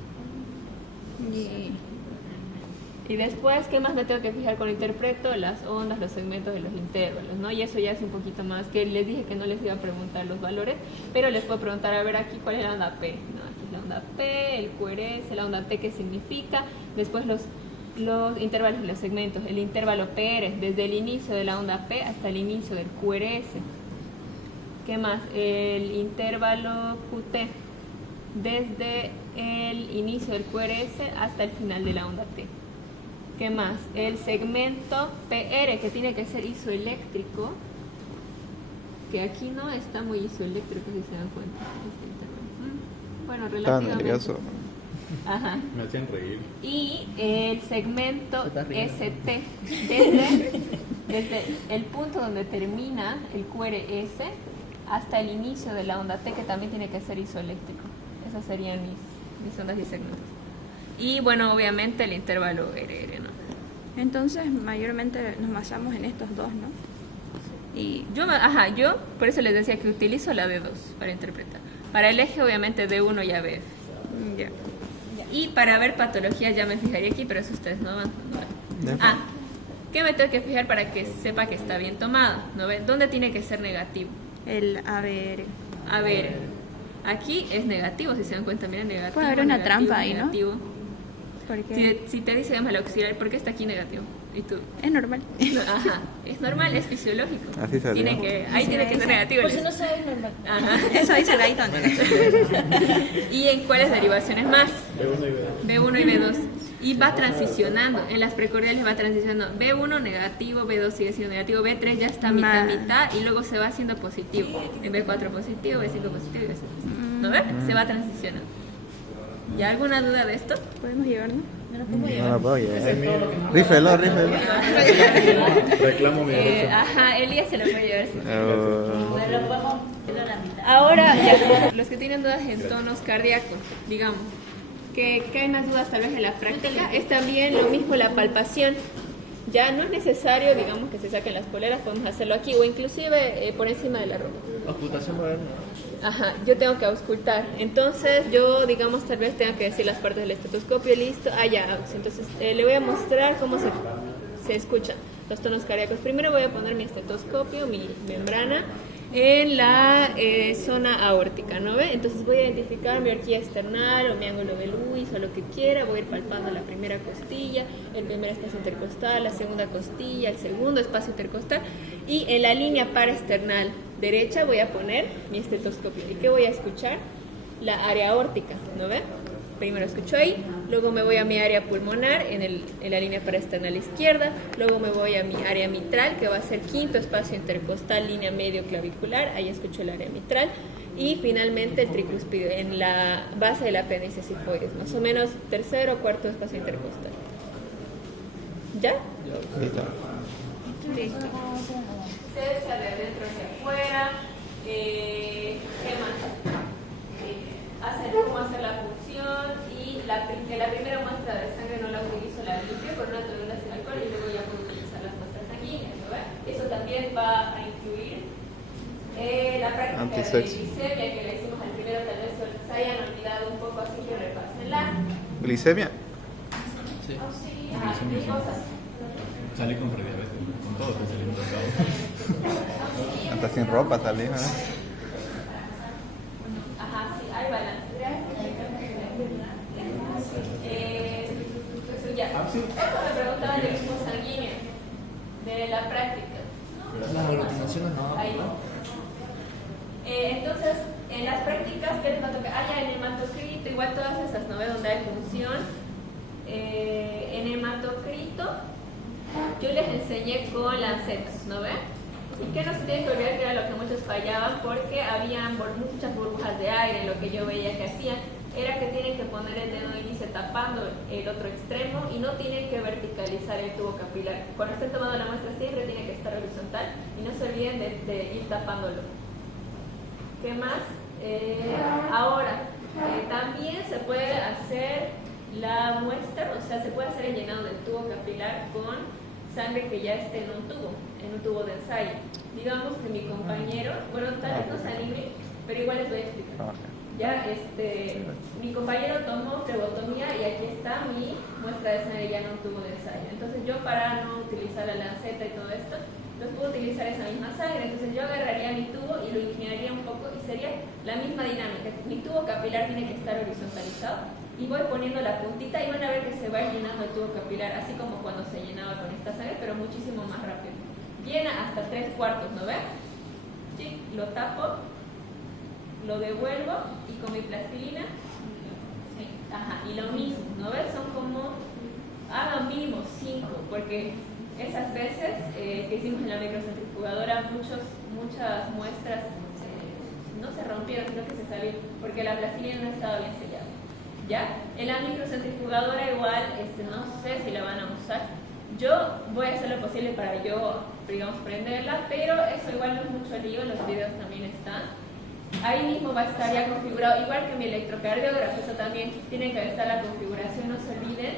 Y después, ¿qué más me tengo que fijar cuando interpreto? Las ondas, los segmentos de los intervalos, ¿no? Y eso ya es un poquito más, que les dije que no les iba a preguntar los valores, pero les puedo preguntar, a ver aquí, ¿cuál es la onda P? No, aquí es la onda P, el QRS, la onda P, ¿qué significa? Después los intervalos y los segmentos. El intervalo PR, desde el inicio de la onda P hasta el inicio del QRS. ¿Qué más? El intervalo QT, desde el inicio del QRS hasta el final de la onda T. ¿Qué más? El segmento PR, que tiene que ser isoeléctrico, que aquí no está muy isoeléctrico, si se dan cuenta. Bueno, relativamente. nervioso. Ajá. Me hacen reír. Y el segmento ST, desde el punto donde termina el QRS hasta el inicio de la onda T, que también tiene que ser isoeléctrico. Esas serían mis ondas y segmentos. Y bueno, obviamente el intervalo RR, ¿no? Entonces, mayormente nos basamos en estos dos, ¿no? Y yo por eso les decía que utilizo la D2 para interpretar. Para el eje, obviamente, D1 y ABF. ya. Y para ver patologías ya me fijaría aquí, pero eso ustedes no van. ¿Qué me tengo que fijar para que sepa que está bien tomado? ¿No ven? ¿Dónde tiene que ser negativo? El ABR. A ver, Aquí es negativo, si se dan cuenta, mira, negativo. Puede haber una negativo, trampa ahí, ¿no? negativo. Porque Si te dice llama al auxiliar, ¿por qué está aquí negativo? Y tú, es normal. ajá, es normal, es fisiológico. Así salió. Ahí tiene que ser negativo. Por si no sabes, normal. Ajá. Eso dice Gaiton. ¿Y en cuáles derivaciones más? B1 y B2. Y va transicionando, en las precordiales va transicionando. B1 negativo, B2 sigue siendo negativo, B3 ya está mitad, mitad y luego se va haciendo positivo. En B4 positivo, B5 positivo y B6 positivo. ¿No ves? Se va transicionando. ¿Ya alguna duda de esto? Podemos llevarnos. No nos podemos No llevar. lo puedo llevar. Rífelo. Reclamo mi derecho. Ajá, Elías se lo puede llevar. Sí. Pero lo podemos ir a la mitad. Ahora, ya, los que tienen dudas en tonos cardíacos, digamos, que hay más dudas tal vez en la práctica, es también lo mismo la palpación. Ya no es necesario, digamos, que se saquen las poleras, podemos hacerlo aquí o inclusive por encima de la ropa. Ocultación moderna. Ajá, yo tengo que auscultar. Entonces, yo, digamos, tal vez tenga que decir las partes del estetoscopio, listo. Ah, ya, aux. Entonces, le voy a mostrar cómo se escuchan los tonos cardíacos. Primero voy a poner mi estetoscopio, mi membrana, en la zona aórtica, ¿no ve? Entonces voy a identificar mi horquilla external o mi ángulo de Lewis o lo que quiera. Voy a ir palpando la primera costilla, el primer espacio intercostal, la segunda costilla, el segundo espacio intercostal. Y en la línea paraesternal derecha voy a poner mi estetoscopio. ¿Y qué voy a escuchar? La área aórtica, ¿no ve? Primero escucho ahí, luego me voy a mi área pulmonar en la línea paraesternal izquierda, luego me voy a mi área mitral, que va a ser quinto espacio intercostal, línea medio clavicular, ahí escucho el área mitral, y finalmente el tricúspide en la base del apéndice sifoides, más o menos tercero o cuarto espacio intercostal. ¿Ya? Listo. Listo. Se echa de adentro hacia afuera. ¿Qué más? Cómo hacer la función y la primera muestra de sangre no la utilizo, la limpio con una tolerancia al alcohol y luego ya puedo utilizar las muestras sanguíneas, ¿no? Eso también va a incluir la práctica de glicemia que le hicimos al primero, tal vez se hayan olvidado un poco, así que repásenla. ¿Glicemia? Sí. Ajá, ¿qué cosas? Salí con prediabetes, con todo que salimos de acá. Hasta sin ropa salí, ¿no? Ajá, sí, hay balance. Ya. Esto me preguntaba del ritmo sanguíneo, de la práctica. Las aglutinaciones no. Ahí. Entonces, en las prácticas, ¿qué les va a tocar? Ah, ya en hematocrito, igual todas esas, ¿no ve? Donde hay función. En hematocrito, yo les enseñé con lancetas, ¿no ve? Y que no se tiene que olvidar que era lo que muchos fallaban porque habían muchas burbujas de aire, lo que yo veía que hacían era que tienen que poner el dedo índice tapando el otro extremo y no tienen que verticalizar el tubo capilar. Cuando estén tomando la muestra siempre tiene que estar horizontal y no se olviden de ir tapándolo. ¿Qué más? Ahora, también se puede hacer la muestra, o sea, se puede hacer el llenado del tubo capilar con sangre que ya esté en un tubo de ensayo. Digamos que mi compañero, bueno, tal vez no se anime, pero igual les voy a explicar. Ya, mi compañero tomó flebotomía y aquí está mi muestra de sangre ya en un tubo de ensayo. Entonces yo, para no utilizar la lanceta y todo esto, no puedo utilizar esa misma sangre. Entonces yo agarraría mi tubo y lo inclinaría un poco y sería la misma dinámica. Mi tubo capilar tiene que estar horizontalizado y voy poniendo la puntita y van a ver que se va llenando el tubo capilar, así como cuando se llenaba con esta sangre, pero muchísimo más rápido. Llena hasta 3/4, ¿no ven? Sí, lo tapo, lo devuelvo y con mi plastilina, sí, ajá, y lo mismo, ¿no ves? Son como, hagan mínimo 5, porque esas veces que hicimos en la microcentrifugadora, muchas muestras no se rompieron, sino que se salieron, porque la plastilina no estaba bien sellada. ¿Ya? En la microcentrifugadora igual, no sé si la van a usar. Yo voy a hacer lo posible para yo, digamos, prenderla, pero eso igual no es mucho lío, los videos también están. Ahí mismo va a estar ya configurado, igual que mi electrocardiógrafo, eso también tiene que estar la configuración, no se olviden.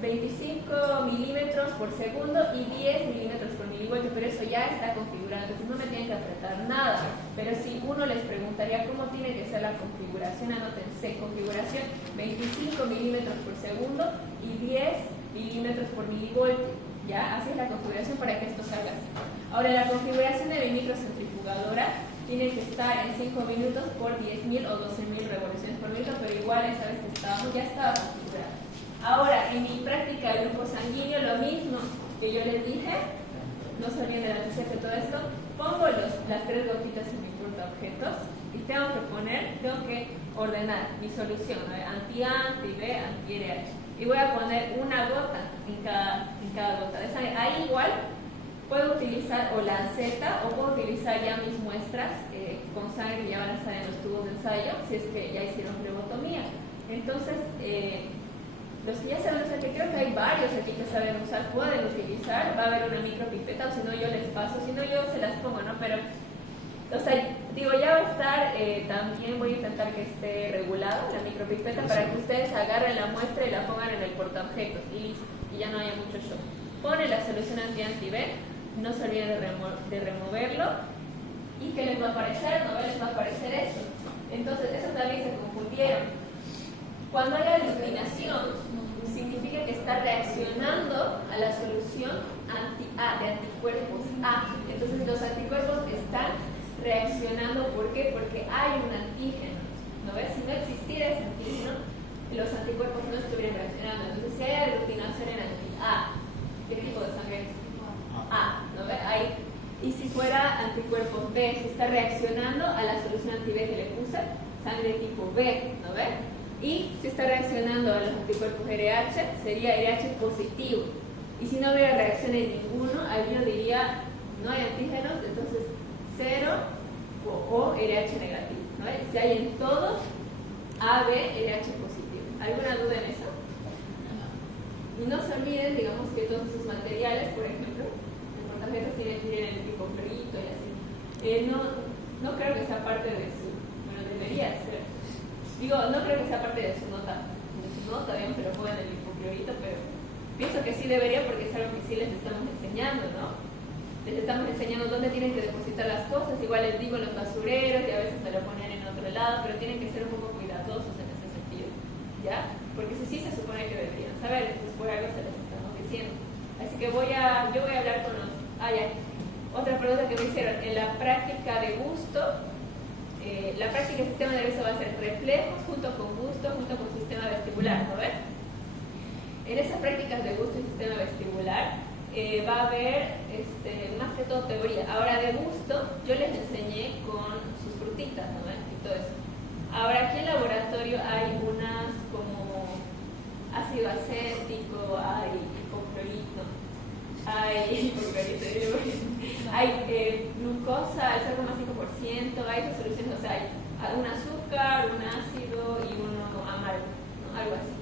25 milímetros por segundo y 10 milímetros por milivoltio, pero eso ya está configurado, entonces no me tienen que apretar nada. Pero si uno les preguntaría cómo tiene que ser la configuración, anótense, configuración 25 milímetros por segundo y 10 milímetros por milivoltio. ¿Ya? Así es la configuración para que esto salga así. Ahora, la configuración de mi microcentrifugadora tiene que estar en 5 minutos por 10.000 o 12.000 revoluciones por minuto, pero igual esa vez que ya estaba configurado. Ahora, en mi práctica de grupo sanguíneo, lo mismo que yo les dije, no se olviden de la receta y todo esto, pongo las 3 gotitas en mi portaobjetos y tengo que ordenar mi solución, ¿no? Anti-A, anti-B, anti-RH. Y voy a poner una gota en cada gota de sangre. Ahí igual puedo utilizar o lanceta o puedo utilizar ya mis muestras con sangre que ya van a estar en los tubos de ensayo, si es que ya hicieron flebotomía. Entonces, los que ya saben usar, que creo que hay varios aquí que saben usar, pueden utilizar, va a haber una micropipeta, o si no yo les paso, si no yo se las pongo, ¿no? Pero, o sea, digo, ya va a estar, también voy a intentar que esté regulado la micropipeta para que ustedes agarren la muestra y la pongan en el portaobjetos y listo, y ya no haya mucho shock. Ponen la solución anti-B, no se olviden de removerlo, y ¿qué les va a aparecer? No les va a aparecer eso. Entonces, eso también se confundieron. Cuando hay alucinación, significa que está reaccionando a la solución anti-A, de anticuerpos A. Entonces los anticuerpos están reaccionando, ¿por qué? Porque hay un antígeno, ¿no ves? Si no existiera ese antígeno, los anticuerpos no estuvieran reaccionando. Entonces si hay alucinación en anti-A, ¿qué tipo de sangre es? A, ¿no ves? Y si fuera anticuerpo B, se está reaccionando a la solución anti-B que le puse, sangre tipo B, ¿no ves? Y si está reaccionando a los anticuerpos RH, sería RH positivo. Y si no hubiera reacciones ninguno, ahí yo diría, no hay antígenos, entonces 0 o RH negativo, ¿no? Si hay en todos, AB, RH positivo. ¿Alguna duda en eso? Y no se olviden, digamos, que todos esos materiales, por ejemplo, el portaobjetos tienen el tipo clorito y así. No creo que sea parte de su, bueno, debería ser. Digo, no creo que sea parte de su nota, bien, pero pueden el hipoclorito, pero pienso que sí debería porque es algo que sí les estamos enseñando, ¿no? Les estamos enseñando dónde tienen que depositar las cosas, igual les digo en los basureros y a veces me lo ponen en otro lado, pero tienen que ser un poco cuidadosos en ese sentido, ¿ya? Porque sí se supone que deberían saber, entonces por algo se les estamos diciendo. Así que yo voy a hablar con los... ya. Otra pregunta que me hicieron, en la práctica de gusto, la práctica del sistema nervioso va a ser reflejos junto con gusto, junto con sistema vestibular, ¿no ven? En esas prácticas de gusto y sistema vestibular va a haber más que todo teoría. Ahora de gusto yo les enseñé con sus frutitas, ¿no ven? Y todo eso. Ahora aquí en laboratorio hay unas como ácido acético, hay hipoclorito, hay glucosa al 0,5%, hay resoluciones, o sea, hay un azúcar, un ácido y uno amargo, ¿no? Algo así.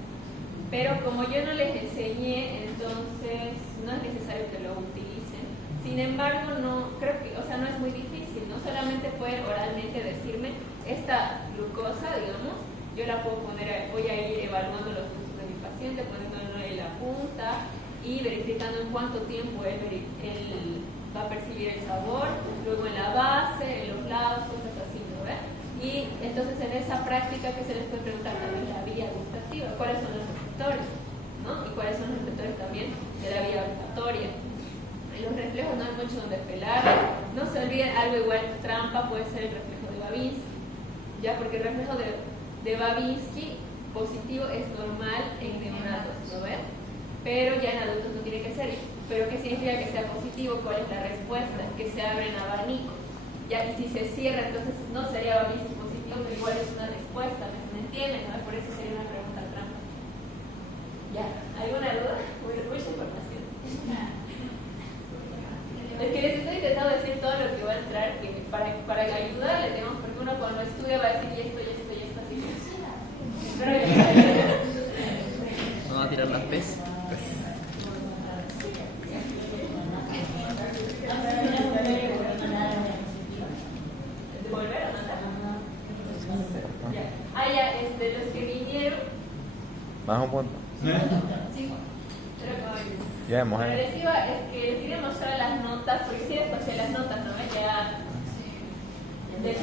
Pero como yo no les enseñé, entonces no es necesario que lo utilicen. Sin embargo, no creo que, o sea, no es muy difícil, no solamente pueden oralmente decirme esta glucosa, digamos, yo la puedo poner, voy a ir evaluando los gustos de mi paciente, poniéndole en la punta y verificando en cuánto tiempo él va a percibir el sabor, luego en la base, en los lados, cosas así, ¿no ven? Y entonces en esa práctica que se les puede preguntar también la vía gustativa, cuáles son los receptores, ¿no? Y cuáles son los receptores también de la vía olfatoria. En los reflejos no hay mucho donde pelar, no se olviden, algo igual trampa puede ser el reflejo de Babinski, ya, porque el reflejo de Babinski positivo es normal en neonatos, ¿no ven? Pero ya en adultos no tiene que ser. ¿Pero qué significa que sea positivo? ¿Cuál es la respuesta? Que se abre en abanico. Ya, y si se cierra, entonces no sería Babinski positivo, pero igual es una respuesta, ¿me entienden? ¿No? Por eso sería una pregunta trampa. ¿Ya? ¿Alguna duda? Mucha información. Es que les estoy intentando decir todo lo que va a entrar, que para ayudarle, digamos, porque uno cuando estudia va a decir y esto, así que... No va a tirar las pez. ¿Volver a mandar? Ya. Los que vinieron. Más un punto. Sí. Ya hemos. Pero les quería mostrar las notas, porque sí les pasé las notas, ¿no? Ya. De hecho,